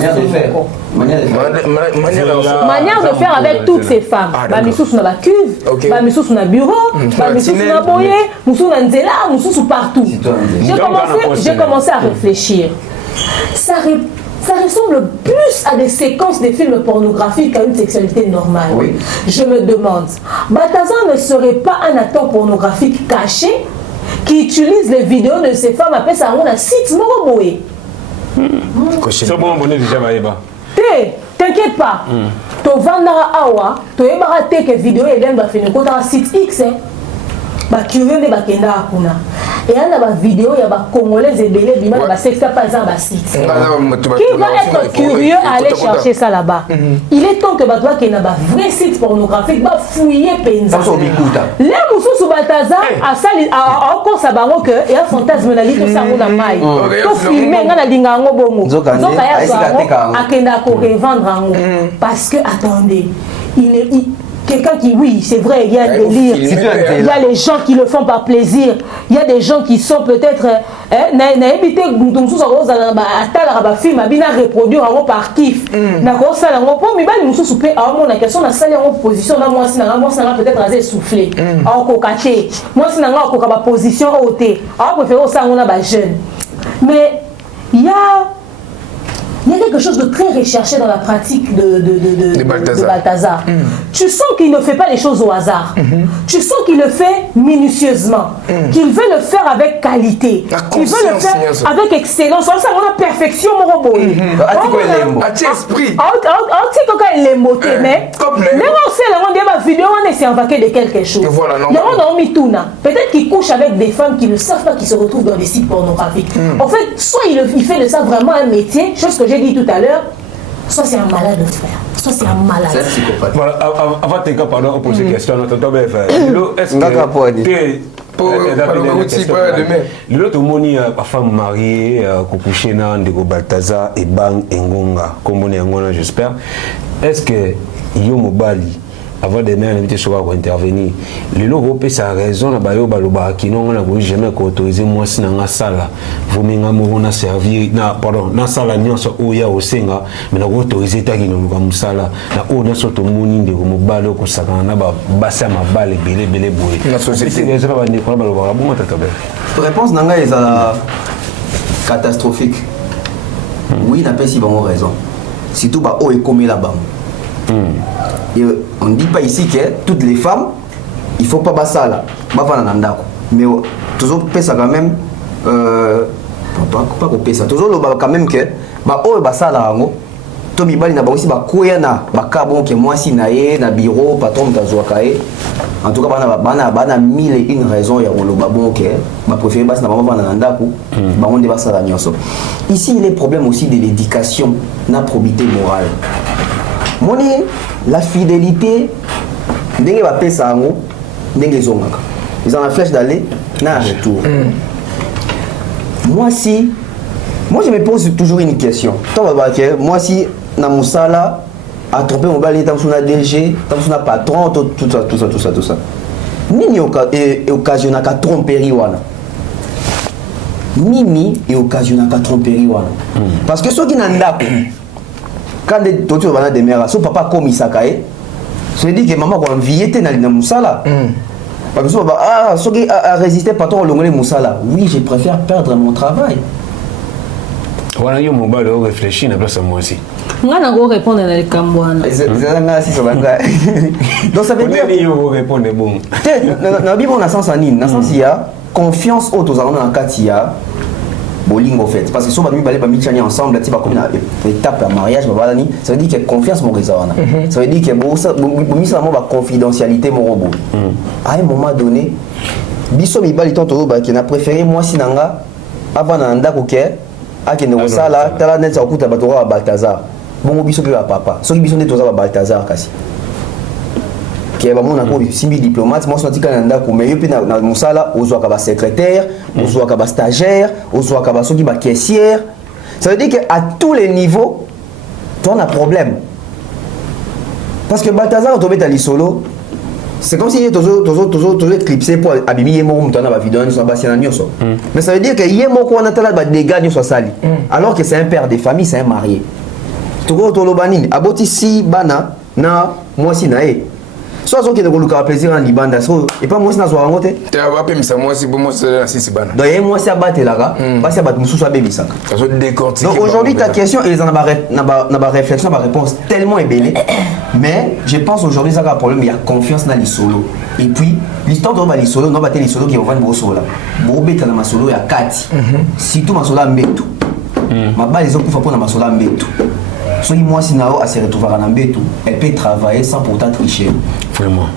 manière de faire avec toutes ces femmes ba misusu na ba cuve ba misusu na bureau ba misusu na boye misusu na nzela misusu partout j'ai commencé à réfléchir ça ressemble plus à des séquences de films pornographiques qu'à une sexualité normale. Oui. Je me demande, Balthazar ne serait pas un acteur pornographique caché qui utilise les vidéos de ces femmes après ça on a site Moroboé. C'est bon, on est déjà là-bas. T'inquiète pas. Tu vendras awa, tu vas te que vidéo et bien va finir quand un site X. Ba curieux de bakenda akuna et on a ba vidéo ya ba congolais ebele bima ba sexta pas ça ba site qui va être curieux à aller chercher ça là-bas. Il est temps que ba toi qui na ba vrai site pornographique ba fouiller penza là mususu Balthazar a sali a encore ça bango que et un fantasme na lito sango na mai to filmer nga na linga ngo bongo zoka ya akenda ko revendre ngo parce que attendez il quelqu'un qui, oui, c'est vrai, il y a un délire. Il y a les gens qui le font par plaisir. Il y a des gens qui sont peut-être évité donc sous à film à bien reproduire par kiff. D'accord, ça là on peut mais nous sous pe à mon question na salle en position là moi si na peut-être assez soufflé. En cocaché. Moi si na nga ba position haute. Ah préférer ça on a ba jeune. Mais il y a quelque chose de très recherché dans la pratique de Balthazar. Tu sens qu'il ne fait pas les choses au hasard. Tu sens qu'il le fait minutieusement. Qu'il veut le faire avec qualité. Il veut le faire avec excellence. Ça, on a perfection, mon robot. esprit. Mais on sait, on dit ma vidéo, on est embarqué de quelque chose. Peut-être qu'il couche avec des femmes qui ne savent pas qu'ils se retrouvent dans des sites pornographiques. En fait, soit il fait de ça vraiment un métier, chose que j'ai dit tout à l'heure, soit c'est un malade frère, soit c'est un malade. C'est un psychopathe. Voilà, avant de te poser une question, est-ce que l'autre moni a femme mariée, couché dans de Balthazar et Bang Engonga, comme on est j'espère. Est-ce que Yomo Bali avant de mettre l'invité sur va intervenir les locaux peut sa raison na bayo baloba qui non on a jamais autorisé moi si na sala vous menga mo na servir na pardon na sala nyonso oya osenga mais na autorisé ta ki no comme sala na o na soto moni ndeko mo balo ko sakana na ba basa mabale belé boy na société c'est ça va ndeko baloba bon tata be réponse nanga est catastrophique. Oui n'a pas si bon raison surtout ba o est comme là-bas. Et on ne dit pas ici que toutes les femmes, il ne faut pas passer là. Mais toujours ça quand même, pas couper ça. Toujours quand même que, oh, ça là, Tommy Bali n'a pas aussi na bon que moi si naé na bureau patron d'Azuakae. En tout cas, bana mille et une raisons il y a le babon que ma préférée basse na maman na ndako. On débat ça la nyonso. Ici il y a problème aussi de l'éducation, na probité morale. Moni la fidélité ndenge ba pesa ngo ndenge zongaka ils ont la flèche d'aller na retour. Moi je me pose toujours une question moi si na musala a trompé mon bali dans son DG dans son patron tout ça nini occasionnaka tromperie wana nini et occasionnaka tromperie wana parce que ceux qui n'ont ndako quand les docteurs vont des mères, son papa comme Isakae, se dit que maman va envier na musala. Parce que ceux qui a résisté patron au longolé musala. Oui, je préfère perdre mon travail. Voilà, yo mo balo réfléchir na place moi aussi. Nga na go répondre na le kambwana. C'est là si ça va. Donc ça veut dire yo répondre bon. Na bibo na sens anine, na sens il y a confiance aux gens dans katia. Bowling en fait parce que si on va mis ensemble là comme une étape à mariage ça veut dire qu'il y a confiance mon réseau ça veut dire qu'il y a la confidentialité mon robot à un moment donné biso mi bali tonto ba qui n'a préféré moi sinanga avant nanda koke a qui ne ça là tala net ça okuta batora ba Balthazar bon biso pe ba papa so biso net toza ba Balthazar kasi qui est mon accord simbi diplomate moi senti Canada ko mais yopi na musala ozo ka ba secrétaire ozo ka ba stagiaire ozo ka ba soki ba caissière ça veut dire que à tous les niveaux tu as un problème parce que Balthazar to beta li solo c'est comme si toujours éclipsé pour abimi yemo mutana ba vidéo sur ba sena nyoso mais ça veut dire que yemo ko na tala ba dégâts nyoso sali alors que c'est un père de famille c'est un marié to lo banini aboti si bana na moi si nae soit qui de le plaisir en Libanda et pas moi si na zo rangote tu vas pas ça moi si bon moi c'est si bana donc moi si abattre là pas si abattre mususu abebisaka donc aujourd'hui ta question ils en a réflexion ma réponse tellement ébélée mais je pense aujourd'hui ça a un problème il y a confiance dans les solos et puis l'histoire de les solos non battre les solos qui vont vendre solo bo beta na masolo ya kati surtout masolo mbetu ma base les autres pour na masolo mbetu. Si moi si Nao a se retrouver en Ambetou, elle peut travailler sans pourtant tricher. Vraiment.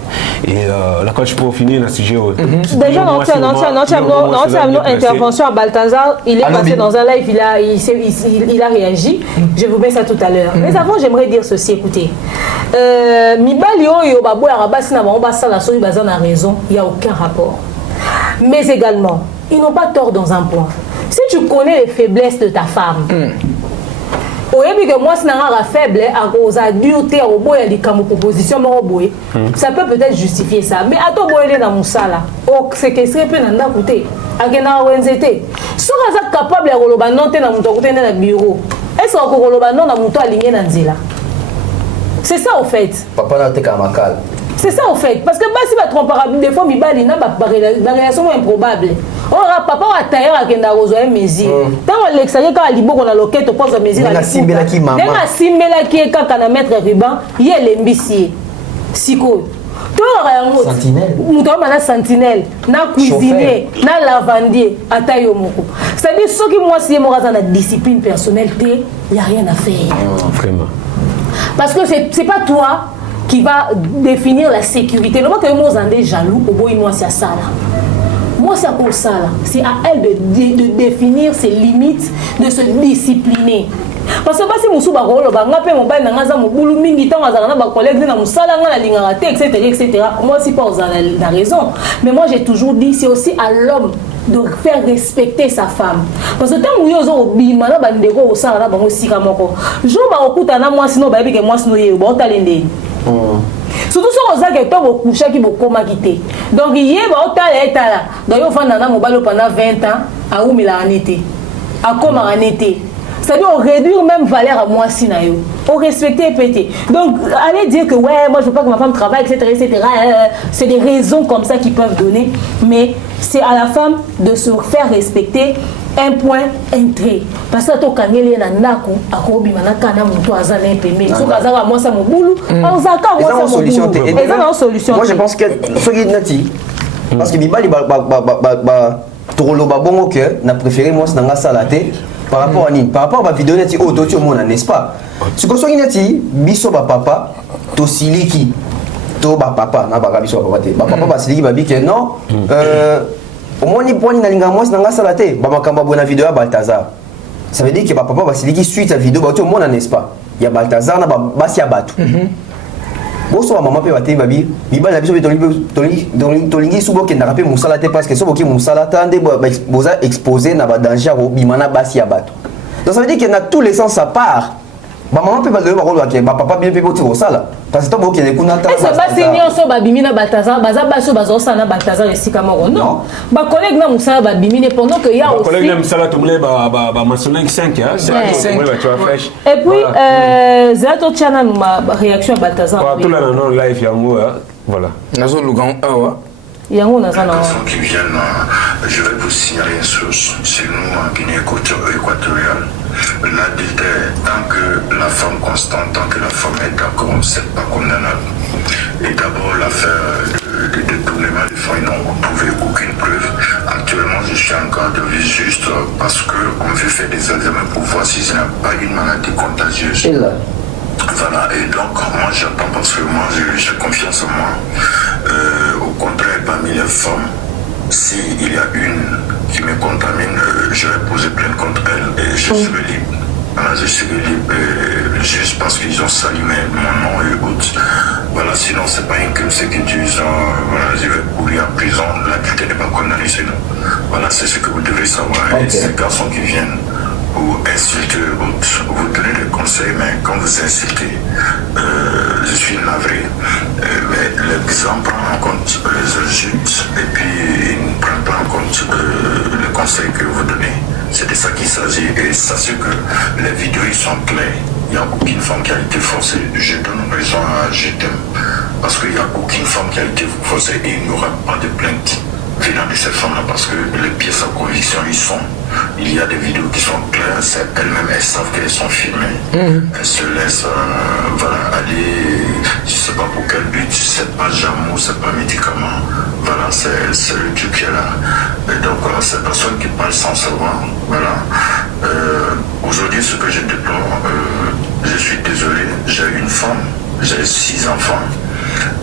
Et là quand je peux finir le sujet. Déjà notre intervention à Balthazar, il est passé dans un live, il a réagi. Je vous mets ça tout à l'heure. Mais avant j'aimerais dire ceci, écoutez. Mibali oyo babou arabasi na bango basala so bazana raison, il y a aucun rapport. Mais également, ils n'ont pas tort dans un point. Si tu connais les faiblesses de ta femme, oyebi que moi c'est un faible à cause à dureté au boy a dit comme proposition mon boy ça peut peut-être justifier ça mais à toi boy dans mon sala o c'est que c'est peu nanda côté à que na wenzete so ça capable ya koloba non te na muto côté na bureau est-ce que koloba non na muto aligné na nzela c'est ça au fait papa na te kamakal c'est ça en fait parce que si va tromper des fois mi bali na ba relation improbable ora papa wa tailleur akenda kozwa mesure tant l'extérieur quand liboko na loquette pose la mesure na simbela ki mama na simbela ki kaka na mettre ruban ye lembisi siko to yango sentinelle muto na sentinelle na cuisinier na lavandier atayo moko c'est-à-dire ce qui moi si mo raza na discipline personnelle té y a rien à faire vraiment parce que c'est pas toi qui va définir la sécurité. Le moment que moi j'en ai jaloux, au bout moi c'est ça là. Moi c'est pour ça là. C'est à elle de définir ses limites, de se discipliner. Parce que si musu ba ko lo ba ngape mo ba na ngaza mo bulu mingi tant azana ba collègue na musala nga la linga raté etc. Moi aussi pas la raison. Mais moi j'ai toujours dit c'est aussi à l'homme de faire respecter sa femme. Parce que tant que yo bima na bandeko o sala na bango sika moko. Jo ba okuta na moi sinon ba bi ke moi sinon ye ba talende. Surtout sur les gens qui ont couché qui ont comité. Donc il y a des gens qui ont fait pendant 20 ans à où il a été. À comment il a été. C'est-à-dire on réduire même valeur à moi si naïo. On respecte et péter. Donc allez dire que ouais moi je veux pas que ma femme travaille etc. C'est des raisons comme ça qu'ils peuvent donner. Mais c'est à la femme de se faire respecter. Un point, un trait. Parce que tu as dit que tu as solution. Moi je pense que ce qui est dit, parce que Bibali n'a préféré moi c'est dans la salle par rapport à Nîmes, par rapport à la vidéo n'est-ce pas? Ce que ce qui est dit, biso papa, to siliki, to papa, na ba biso papa te, papa ba siliki ba bike non. Au moins, il y a un mois dans la salle. Il vidéo à Balthazar. Ça veut dire que papa va se suite à la vidéo, tout le monde n'est-ce pas? Il y a Balthazar, il y a Bassi Abatou. Bonsoir, maman, babi, il va parce que ce qui est exposé dans le danger au bimana Bassi Abatou. Donc ça veut dire qu'il y a tous les sens à part. Maman peut pas donner rôle à papa bien pour tout ça là parce que toi qui est kunata est-ce pas senior so ba bimina Balthazar baza baso bazo sana Balthazar esika moko non ba collègue na musala ba bimine pendant que il y a aussi collègue na musala tumle ba masoning 5 hein c'est fraîche et puis zato chana ma réaction à Balthazar tout là non live yango voilà nazo lugan awa yango na sana qui viennent je vais vous signaler une source c'est nous en Guinée équatoriale. L'adultère, tant que la femme constante, tant que la femme est d'accord, c'est pas condamnable. Et d'abord, l'affaire de détournement des fonds, ils n'ont trouvé aucune preuve. Actuellement, je suis en garde de vue juste parce qu'on veut faire des examens pour voir si ce n'a pas une maladie contagieuse. Voilà, et donc, moi j'attends parce que moi j'ai confiance en moi. Au contraire, parmi les femmes, s'il y a une qui me contamine, je vais poser plainte contre elle et je serai libre. Voilà, je serai libre juste parce qu'ils ont salué mon nom et autres. Voilà, sinon c'est pas un crime ce qu'ils disent. Voilà, je vais pourrir en prison. L'adulte n'est pas condamné, c'est nous. Voilà, c'est ce que vous devez savoir. Okay. Et ces garçons qui viennent pour insulter autres, vous donnez des conseils, mais quand vous insultez, je suis navré. Mais l'exemple prend en compte les insultes et puis il ne prend pas en compte les conseils que vous donnez. C'est de ça qu'il s'agit. Et sachez que les vidéos ils sont claires. Il n'y a aucune femme qui a été forcée. Je donne raison à Jetem. Parce qu'il n'y a aucune femme qui a été forcée et il n'y aura pas de plainte venant de ces femmes-là parce que les pièces à conviction ils sont. Il y a des vidéos qui sont claires, elles-mêmes elles savent qu'elles sont filmées. Elles se laissent aller, je ne sais pas pour quel but, c'est pas jamour, c'est pas médicament. Voilà, c'est le truc qui est là. Et donc ces personnes qui parlent sans savoir, voilà. Aujourd'hui, ce que je déplore, je suis désolé, j'ai une femme, j'ai 6 enfants.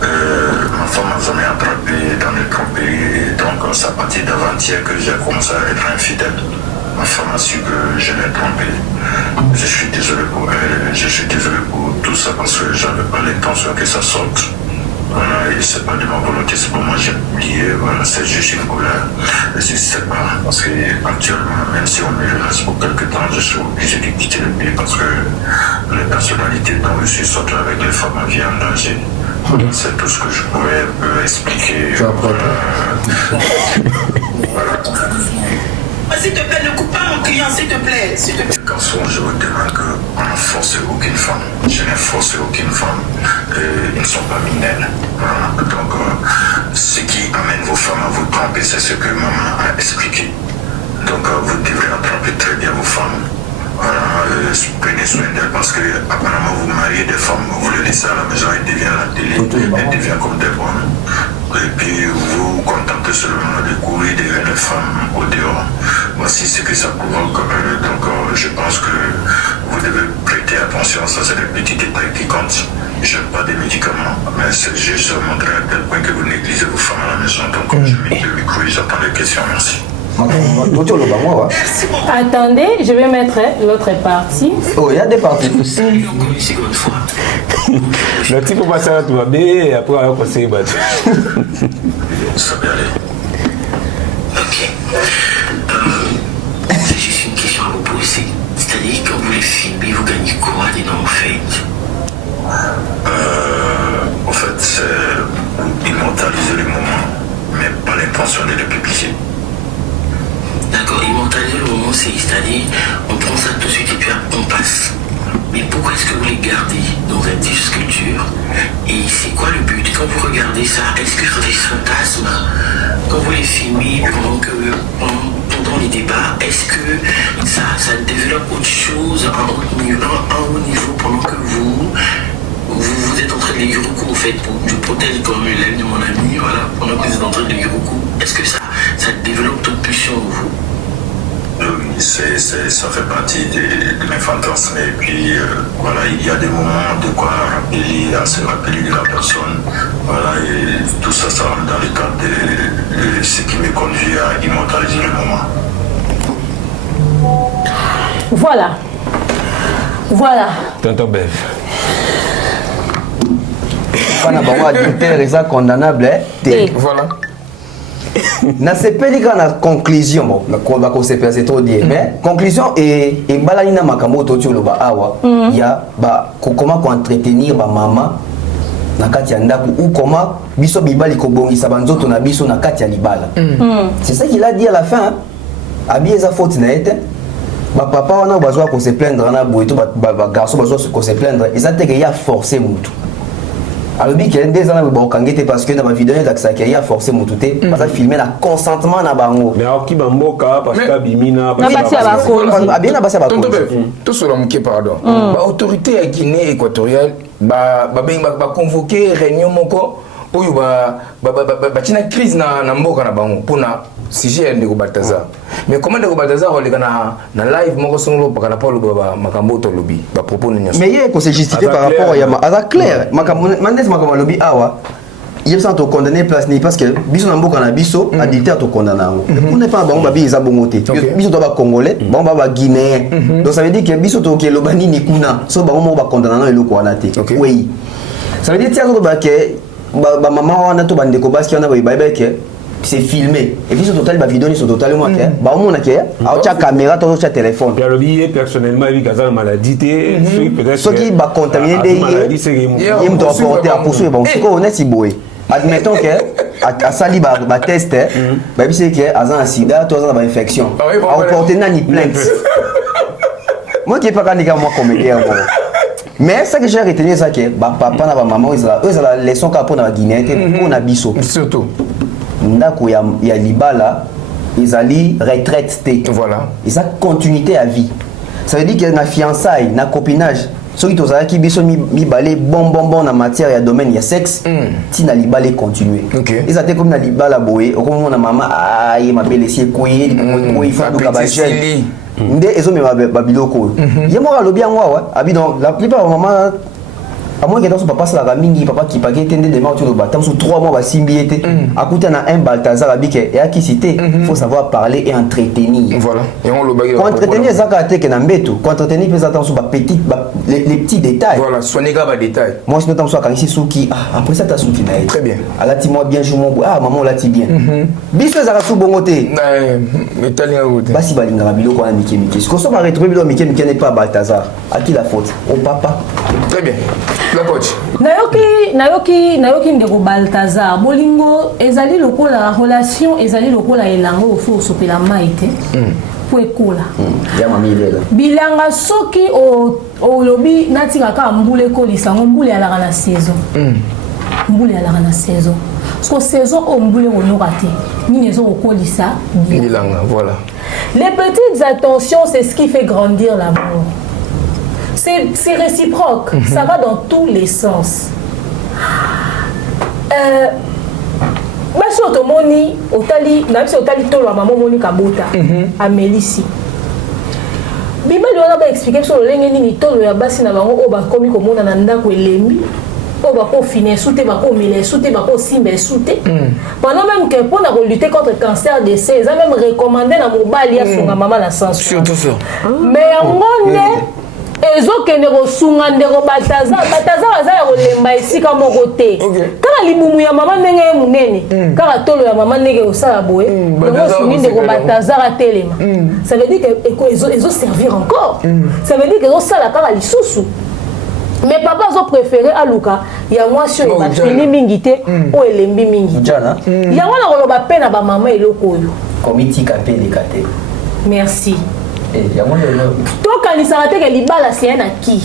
Ma femme m'a jamais attrapé dans les tromperies, donc c'est à partir d'avant-hier que j'ai commencé à être infidèle. Ma femme a su que je l'ai trompée. Je suis désolé pour elle, je suis désolé pour tout ça parce que j'avais pas l'intention que ça sorte. Voilà, et c'est pas de ma volonté, c'est pour moi j'ai oublié, voilà, c'est juste une couleur. Je sais pas, parce que actuellement, même si on me reste pour quelques temps, je suis obligé de quitter le pays parce que les personnalités dont je suis sorti avec les femmes en vie en danger. C'est tout ce que je pourrais expliquer. S'il te plaît, ne coupe pas mon client, s'il te plaît. Garçon, je vous demande qu'on n'a forcé aucune femme. Je n'ai forcé aucune femme. Ils ne sont pas mineurs. Voilà. Donc, ce qui amène vos femmes à vous tromper, c'est ce que maman a expliqué. Donc, vous devrez attraper très bien vos femmes. Voilà, prenez soin d'elles parce que apparemment vous mariez des femmes, vous les laissez à la maison, elles deviennent à la télé, elles deviennent comme des bonnes. Et puis vous vous contentez seulement de courir derrière les femmes au dehors. Voici ce que ça provoque. Donc je pense que vous devez prêter attention, ça c'est des petits détails qui comptent. Je n'ai pas de médicaments, mais c'est juste montrer à quel point que vous négligez vos femmes à la maison. Donc je mets le micro et j'attends les questions, merci. Attendez, je vais mettre l'autre partie. Oh, il y a des parties. Le type va passer à toi, mais après on va passer. Ça va aller. Ok. C'est juste une question à vous poser. C'est-à-dire quand vous les filmez, vous gagnez quoi dedans en fait? En fait, c'est immortaliser le moment, mais pas l'intention de le publier. D'accord, immortaliser le moment, c'est-à-dire on prend ça tout de suite et puis on passe. Mais pourquoi est-ce que vous les gardez dans un disque dur? Et c'est quoi le but? Quand vous regardez ça, est-ce que c'est des fantasmes? Quand vous les filmez pendant les débats, est-ce que ça développe autre chose, un haut niveau pendant que vous êtes en train de lire au cou, en fait, je protège comme l'élève de mon ami, voilà, pendant que vous êtes en train de lire au cou, est-ce que ça développe toute pulsion en vous? Oui, ça fait partie de mes fantasmes. Et puis, voilà, il y a des moments de quoi se rappeler de la personne. Voilà, et tout ça, ça rentre dans le cadre de ce qui me conduit à immortaliser le moment. Voilà. Tonton Bev. Pana bango adultère eza condamnable te. Voilà. Na sepeli ka na conclusion bon ba ko sepeli c'est trop dire mais conclusion et balani na makambo to tio loba awa ya ba comment ko entretenir ba mama na kati ya ndaku ou comment biso bibali ko bongisa banzoto na biso na kati ya libala. C'est ça qu'il a dit à la fin. Abi eza faute na ete. Ba papa wana bazwa ko se plaindre na boito ba garçon bazwa ko se plaindre ils a te que ya forcer mutu. Alors bien qu'il y a des ans où parce que dans ma vidéo il y a forcé mon tout parce que filmer la consentement na bango mais alors qui bamboka parce que bimina parce que bien passé ba tout cela mouké pardon ba autorité ya Guinée équatoriale ba convoquer réunion moko oyo ba tina crise na mboka na bango pona sujet ndeko Balthazar mais comment ndeko Balthazar on na live moko songolo pakana Paul ba makambo to lobby ba propos nyonso mais il faut se justifier par rapport à ça clair makambo lobby awa il faut to condamner place ni parce que biso na mboka na biso adultère to condamner on n'est pas bango ba biso bongote biso to ba congolais bango ba guinéen donc ça veut dire que biso to ke lobani ni kuna so bango mo ba condamner na eloko wana te oui ça veut dire tia to ba ke ba maman wana to bande ko baski wana ba ke c'est filmé et puis sur total ba vidéo ni sur total moi ke ba on a ke a cha caméra to cha téléphone ya lobi personnellement il a maladie té peut-être ce qui va contaminer des il doit porter à poursuivre bon ce qu'on est si boé admettons que à sali ba test ba bi c'est que azan sida to azan ba infection a porter na ni plainte moi qui pas quand moi comédien mais ça que j'ai retenu ça que papa na ba maman ils la leçon ka pour na Guinée pour na biso surtout ndako ya libala ezali retraite te voilà et ça continuité à vie ça veut dire que na fiançailles na copinage soki tozalaki biso mibale bon na matière ya domaine ya sexe ti na libala continuer eza te comme na libala boye okomona mama aye mabelesi ekoye koyi faduka ba jeune nde ezomema babiloko ye moko alobi yango awa abi donc la plupart ya mama à moins que dans son papa ça la mingi papa qui paquet tende des morts tu le bâtiment sur 3 mois va simbiété à côté na un Balthazar habike et à qui citer faut savoir parler et entretenir voilà et on le bague entretenir ça ka que na mbeto entretenir peut attention ba petite les petits détails voilà soigner ba détails moi sinon tant soit quand ici souki après ça ta souki na très bien à la ti moi bien jour mon maman la ti bien biso za sou bongoté mais talina route basi balinga biloko na mike ce qu'on soit pas retrouver biloko mike n'est pas Balthazar à qui la faute au papa très bien la coach nayoki ndeko Balthazar bolingo ezali lokola relation ezali lokola elango au fond sopela maite pour ekola ya mami lela bilanga soki o lobi natika ka mbule kolisa mbule alaka na saison mbule alaka na saison parce que saison o mbule onoka te nini ezo kolisa bilanga voilà les petites attentions c'est ce qui fait grandir l'amour. C'est réciproque, ça va dans tous les sens. Basi otomoni otali na bisi otali tolo maman moni kabota a Mélissi. Bibeli wana ba expliquer sur lenge nini tolo ya basi na bango o ba komi komona na ndako elembi o ba ko finir souté ba ko mele souté ba ko simbe souté. Pendant même que pour lutter contre le cancer de sein, ils ont même recommandé na mobali ya songa maman la sens. Surtout ça. Mais yango ezokende kosunga ndeko Balthazar aza ya kolemba esika moko te kaka libumu ya mama ndenge ye munene kaka tolo ya mama ndenge osala boye yango osungi ndeko Balthazar atelema ça veut dire que ezoservir encore ça veut dire que ezosala kaka lisusu mais papa azo préféré aluka ya mwasi oyo bafini mingi te oyo elembi mingi yango na koloba mpe na bamama eloko oyo komitika mpe eleka te merci tokanisaka te ke libala seya na ki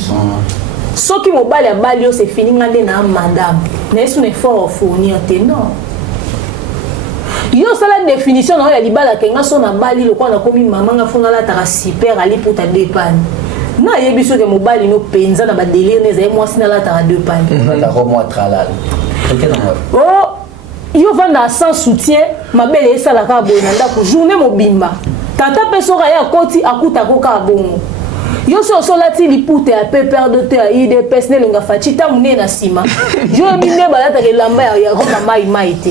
soki mobali abali yo c'est fini nga nde na madame na yesu na effort ofournir te non yo osala définition na oyo ya libala ke nga so na bali lokola nakomi mama nga fonga alataka super ali puta deux pani nayebi soki mobali no mpenza na badelire nezali mwasi nalataka deux pani yo vanda sans soutien mabele esalaka boye na ndako journée mobimba tata pe soka ya koti akuta koka bongo yo so solati liputa ya pe perdre te ya ide pesne lenga fachita mune na sima yo mine balata ke lamba ya roba mai te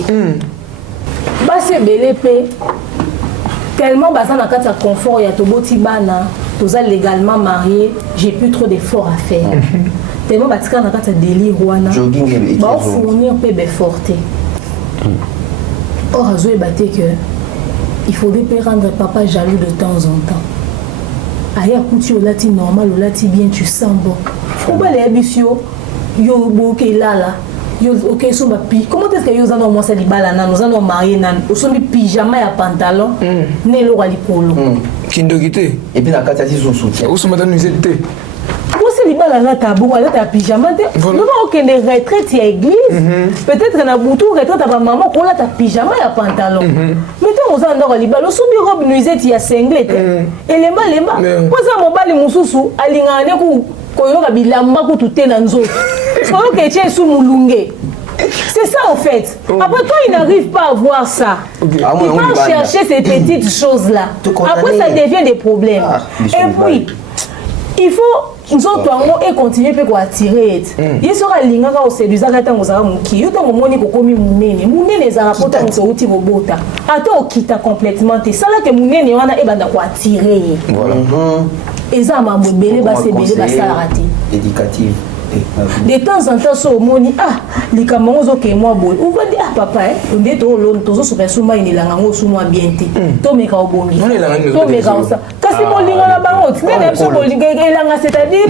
basi belé pe tellement baza na kati ya confort ya toboti bana toza légalement marié j'ai plus trop d'efforts à faire tellement batika na kati ya délire wana ba fournir pe beforté or azo ebate que il faudrait pas rendre papa jaloux de temps en temps. Aïe, écoute, au lati normal, au lati bien, tu sens bon. Faut pas les abusio, yo boke là. Yo ok, so ma pi. Comment est-ce que yo zano moi ça li balana, nous allons marier nan. Au son pyjama et pantalon, né lo ali polo. Kindo kité. Et puis la carte si son soutien. Où sont madame nous était. C'est les balles à tabou, à ta pyjama. Nous avons aucun retraite à l'église. Peut-être qu'on a beaucoup de retraite à ma maman pour la ta pyjama et pantalon. Mais tu as un les balles, sous mes robes nuisettes, il y a cinglé. Et les balles, pour ça, mon balle, mon sous, à l'ingane, qu'on a mis la main pour tout est dans nos autres. Que tu es sous mon lungue. C'est ça en fait. Après toi, il n'arrive pas à voir ça. Il va chercher ces petites choses-là. Après, ça devient des problèmes. Et puis, il faut nous autres et continuer à attirer. Il sera l'ingaka au séduisant quand on a mon qui. Il y moni kokomi munene. Munene za rapota on se outi robota. Attends, quitte complètement. Ça là que munene wana e banda ko attirer. Voilà. Et ça m'a belé ba c'est belé ba ça raté. Éducative. De temps en temps so moni les camarades ok moi bon on va dire papa on dit to lo to so super suma inilanga ngo suma bien te to meka obongi to meka ça kasi molinga na bango mais so molinga elanga c'est-à-dire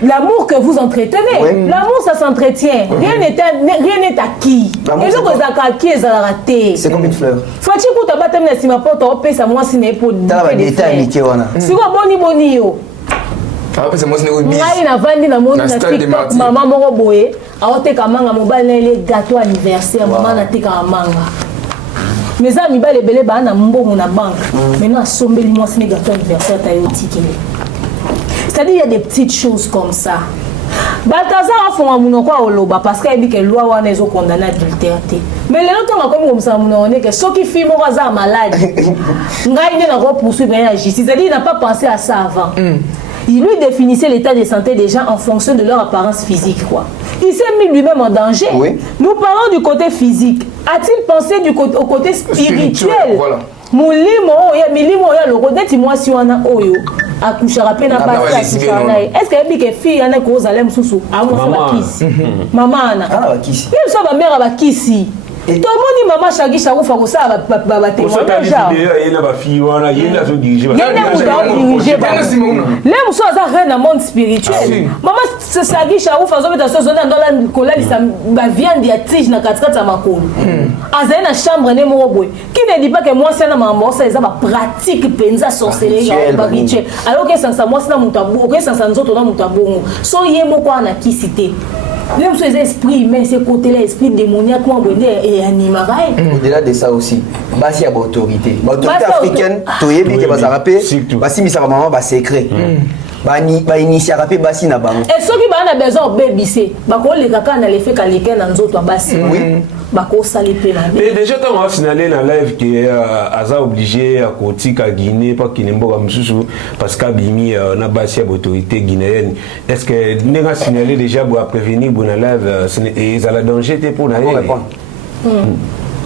l'amour que vous entretenez l'amour ça s'entretient rien n'est acquis et donc ça acquis ça raté c'est comme une fleur fachi kuta batem na sima porte o pesa moi si ne pour détail mike wana si ko boni yo ngai na vandi na moni na TikTok mama moko boye aoteka manga mobali na ile gâteau anniversaire mama na teka manga mes amis bale belé ba na mbongo na banque maintenant asombeli moi c'est gâteau anniversaire ta yotiki c'est-à-dire il y a des petites choses comme ça Balthazar a fait un monoko à Oloba parce qu'il dit que la loi wana ezo condamné à adultère. Mais les autres ont comme ça monoko que ceux qui filment malade. Ngai ne na poursuivre la justice. C'est-à-dire il n'a pas pensé à ça avant. Il lui définissait l'état de santé des gens en fonction de leur apparence physique, quoi. Il s'est mis lui-même en danger. Oui. Nous parlons du côté physique. A-t-il pensé au côté spirituel? Voilà. Mulimo ya loko deti mwasi wana oyo akushaka pe na basi akushaka na est-ce que bike fille ana ko zala mususu amwa bakisi mama ana bakisi ni so ba mère bakisi to moni mama shagisha ko fa ko sa ba témoignage yena ba fille wana yena zo diriger les muso za rien dans monde spirituel mama shagisha ko fa zo beta so zona ndola kolalisa ba viande ya tige na katikati ya makolo azali na chambre ne moko boye qui ne dit pas que moi c'est na mama ça eza ba pratique penza sorcellerie ba rituel alors que ça moi c'est na mutambo que ça nzoto na mutambo so ye moko ana kisité même sur les esprits humains, ces côtés-là, esprit démoniaque, et animarai. Au-delà de ça aussi, basi a autorité. L'autorité africaine, tu es bien que ça rappelle, basi mi sa maman ba secret. Ba initier rappel basi na bango. Et ceux qui ba na besoin bébisser, ba ko le kaka na le fait kaleke na nzoto basi. Oui. Ba ko sali pe na. Mais déjà quand on va signaler dans live que aza obligé à kotika Guinée pas kinembo comme susu parce qu'abimi na basi a autorité guinéenne. Est-ce que n'est signaler déjà pour prévenir bon live et ça la danger pour na répondre.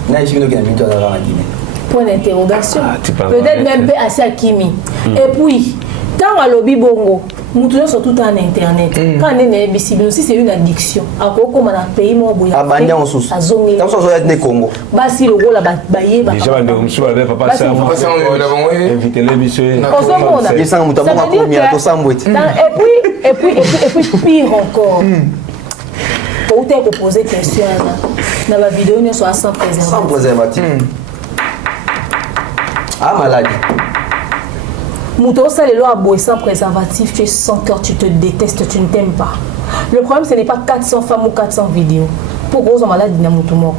Na ici nous qui na minto dans la Guinée. Point d'interrogation. Peut-être même peu assez à Kimi. Et puis tant à lobby bongo, nous tous surtout en internet. Quand on est visible aussi c'est une addiction. À quoi comme on a payé mon boya. Ah bandi en sous. Azongi. Comme ça on est Congo. Basi le rôle ba baye ba. Déjà on est sur avec papa ça. Inviter les messieurs. Il s'en muta pas combien to sambouet. Et puis pire encore. Pour te poser question dans la vidéo nous soit sans préservatif. Sans préservatif. Ah maladie. Mouton, ça les lois bois sans préservatif, tu es sans cœur, tu te détestes, tu ne t'aimes pas. Le problème, ce n'est pas 400 femmes ou 400 vidéos. Pour gros, on maladie n'a mouton mort.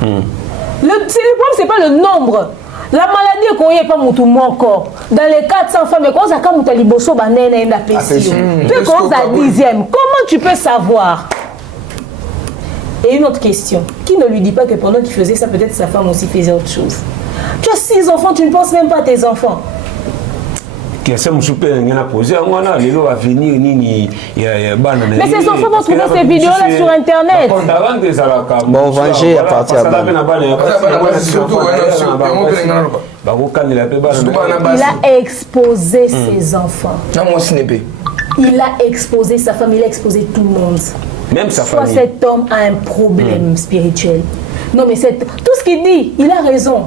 Le problème, c'est pas le nombre. La maladie qu'on y est pas mouton mort encore. Dans les 400 femmes, mais quand ça comme tu as liboso banane et la pétion. Puis quand ça dixième, comment tu peux savoir? Et une autre question. Qui ne lui dit pas que pendant qu'il faisait ça, peut-être sa femme aussi faisait autre chose? Tu as 6 enfants, tu ne penses même pas à tes enfants. Mais ces enfants vont trouver ces vidéos-là sur Internet. Bon, venger à partir de il a exposé ses enfants. Il a exposé sa famille, il a exposé tout le monde. Même sa famille. Soit cet homme a un problème spirituel. Non, mais tout ce qu'il dit, il a raison.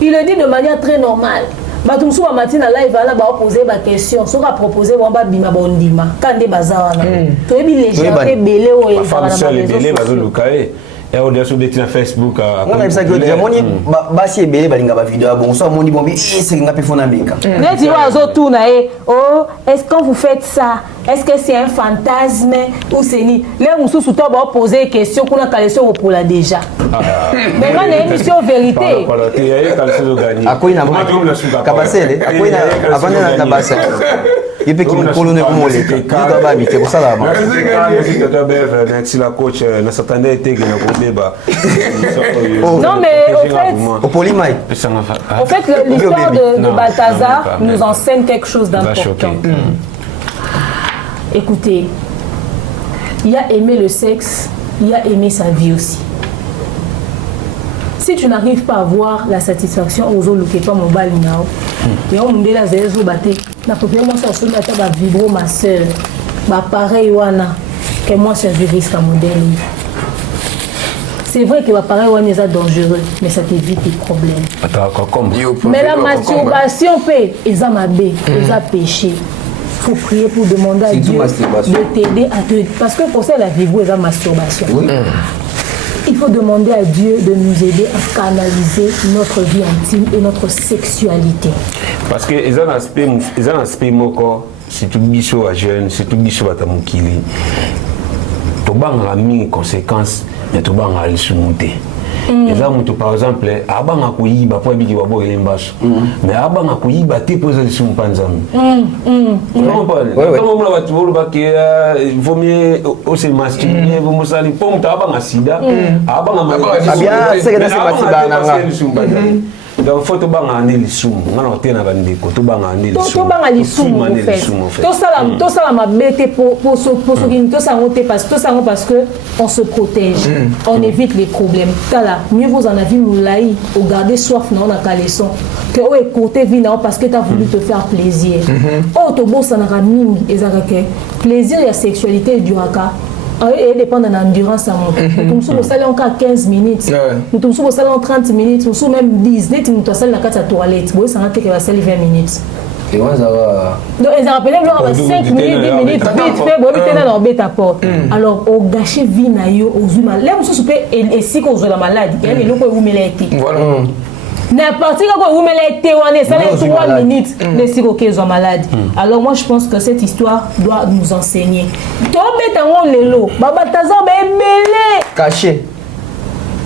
Il le dit de manière très normale. Batumsu wa matina live ala ba poser ba question so ka proposer wa ba bima bondima kande bazawana to ebi les gens te belé o e femme seule belé bazo lukae et on sur betina Facebook on a ça que déjà moni basi belé balinga ba vidéo bon so moni bombi c'est nga pe fona meka mais tu vois zo tout na e oh est-ce que vous faites ça est-ce que c'est un fantasme ou c'est ni les mususu to ba poser question kuna kaleso pour la déjà mais là une émission vérité akoyi na kabasele akoyi na avana na basa yepe ki mukolo ne kumole ka ba bi ke ko sala ma merci la coach na s'attendait était que na kobeba non mais au polimai en fait l'histoire de Balthazar nous enseigne quelque chose d'important. Écoutez, il a aimé le sexe, il a aimé sa vie aussi. Si tu n'arrives pas à voir la satisfaction aux autres qui pas mon bal nao et on me la zezo baté na popé moi ça sur la table vibro ma sœur ba pareil wana que moi c'est un risque à modèle. C'est vrai que l'appareil est dangereux, mais ça t'évite des problèmes. Mais la masturbation, ils ont mabé, ils ont péché. Il faut prier pour demander à Dieu de t'aider à te... Parce que pour ça, la vie, ils ont masturbation. Oui. Il faut demander à Dieu de nous aider à canaliser notre vie intime et notre sexualité. Parce que ils ont un aspect moko, c'est tout bicho à jeune, c'est tout bicho à tamukili. Tu as mis conséquences. Mais tu vas aller sur monter. Et par exemple, avant à couiller, bah pour habiter à boire les mbas. Mais avant à couiller, bah t'es posé sur un panzam. Non pas. Comment on va te voir que vaut mieux aussi masturber, vous me salez pour me taper un sida. Avant à bien, c'est que c'est pas si banal. Donc faut to banga ane lisumu ngana otena bandeko to banga ane lisumu to banga lisumu en fait to sala mabete pour ce qui to sango te parce que on se protège on évite les problèmes tala mieux vous en avez moulaï au garder soif non na caleçon que o écouter vina parce que tu as voulu te faire plaisir o to bossa na mingi ezaka plaisir et sexualité du haka et dépend de l'endurance à mon nous sommes au salon en 15 minutes nous sommes au salon en 30 minutes nous sommes même 10 net nous sommes dans la toilette vous savez que va salir 20 minutes et moi ça va donc ils rappellent genre 5 minutes 10 minutes vite fait bon vite dans bête à porte alors au gâcher vie na yo au zuma là vous soupe et si qu'on la maladie il y a les locaux où meleti voilà n'importe quoi vous mettez témoigner ça les 3 minutes les siroqués sont malades alors moi je pense que cette histoire doit nous enseigner tomber dans le lot babataza belé caché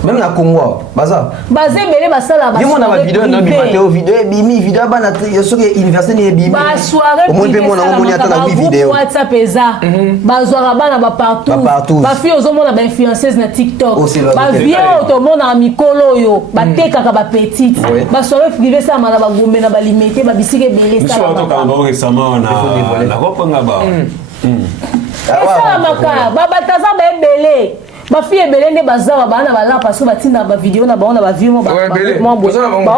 même na Congo baza belé basala ba na vidéo na bimateo vidéo bimi vidéo bana so que université ni bimi ba soirée au moins pe mona moni ata na vidéo WhatsApp eza bazwara bana ba partout ba fille ozomona ba influenceuse na TikTok ba vieux otomona mikolo yo ba tekaka ba petite ba soirée privée ça mala ba gombe na ba limité ba bisike belé ça ba to récemment na reprendre ba ça maka babataza belé ma fille belende bazaba bana bala parce que batinda ba vidéo na baona ba vimo ba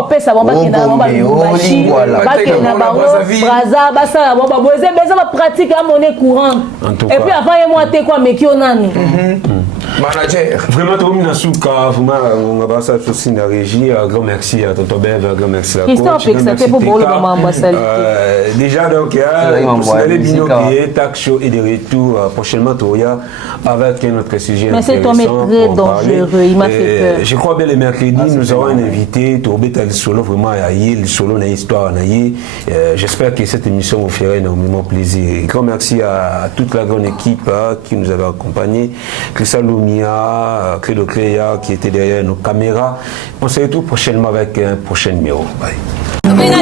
pesa ba kenda ba bachi ba kenda ba braza ba sala ba boze beza ba pratique à monnaie courante et puis avant et moi te quoi mais qui on nani manager vraiment tout mina souka vraiment on va ça aussi na régie grand merci à tonton Bev grand merci à coach ça fait pour le moment ambassade déjà donc vous allez binoquer talk show et de retour prochainement Toya avec notre sujet. Tom est très dangereux, il m'a fait peur. Je crois bien le mercredi, nous aurons un invité, Tourbeta Solo, vraiment à le solo, une histoire. J'espère que cette émission vous fera énormément plaisir. Grand merci à toute la grande équipe qui nous avait accompagnés, Christa Lumia, Credo Crea qui était derrière nos caméras. On se retrouve prochainement avec un prochain numéro. Bye. Mina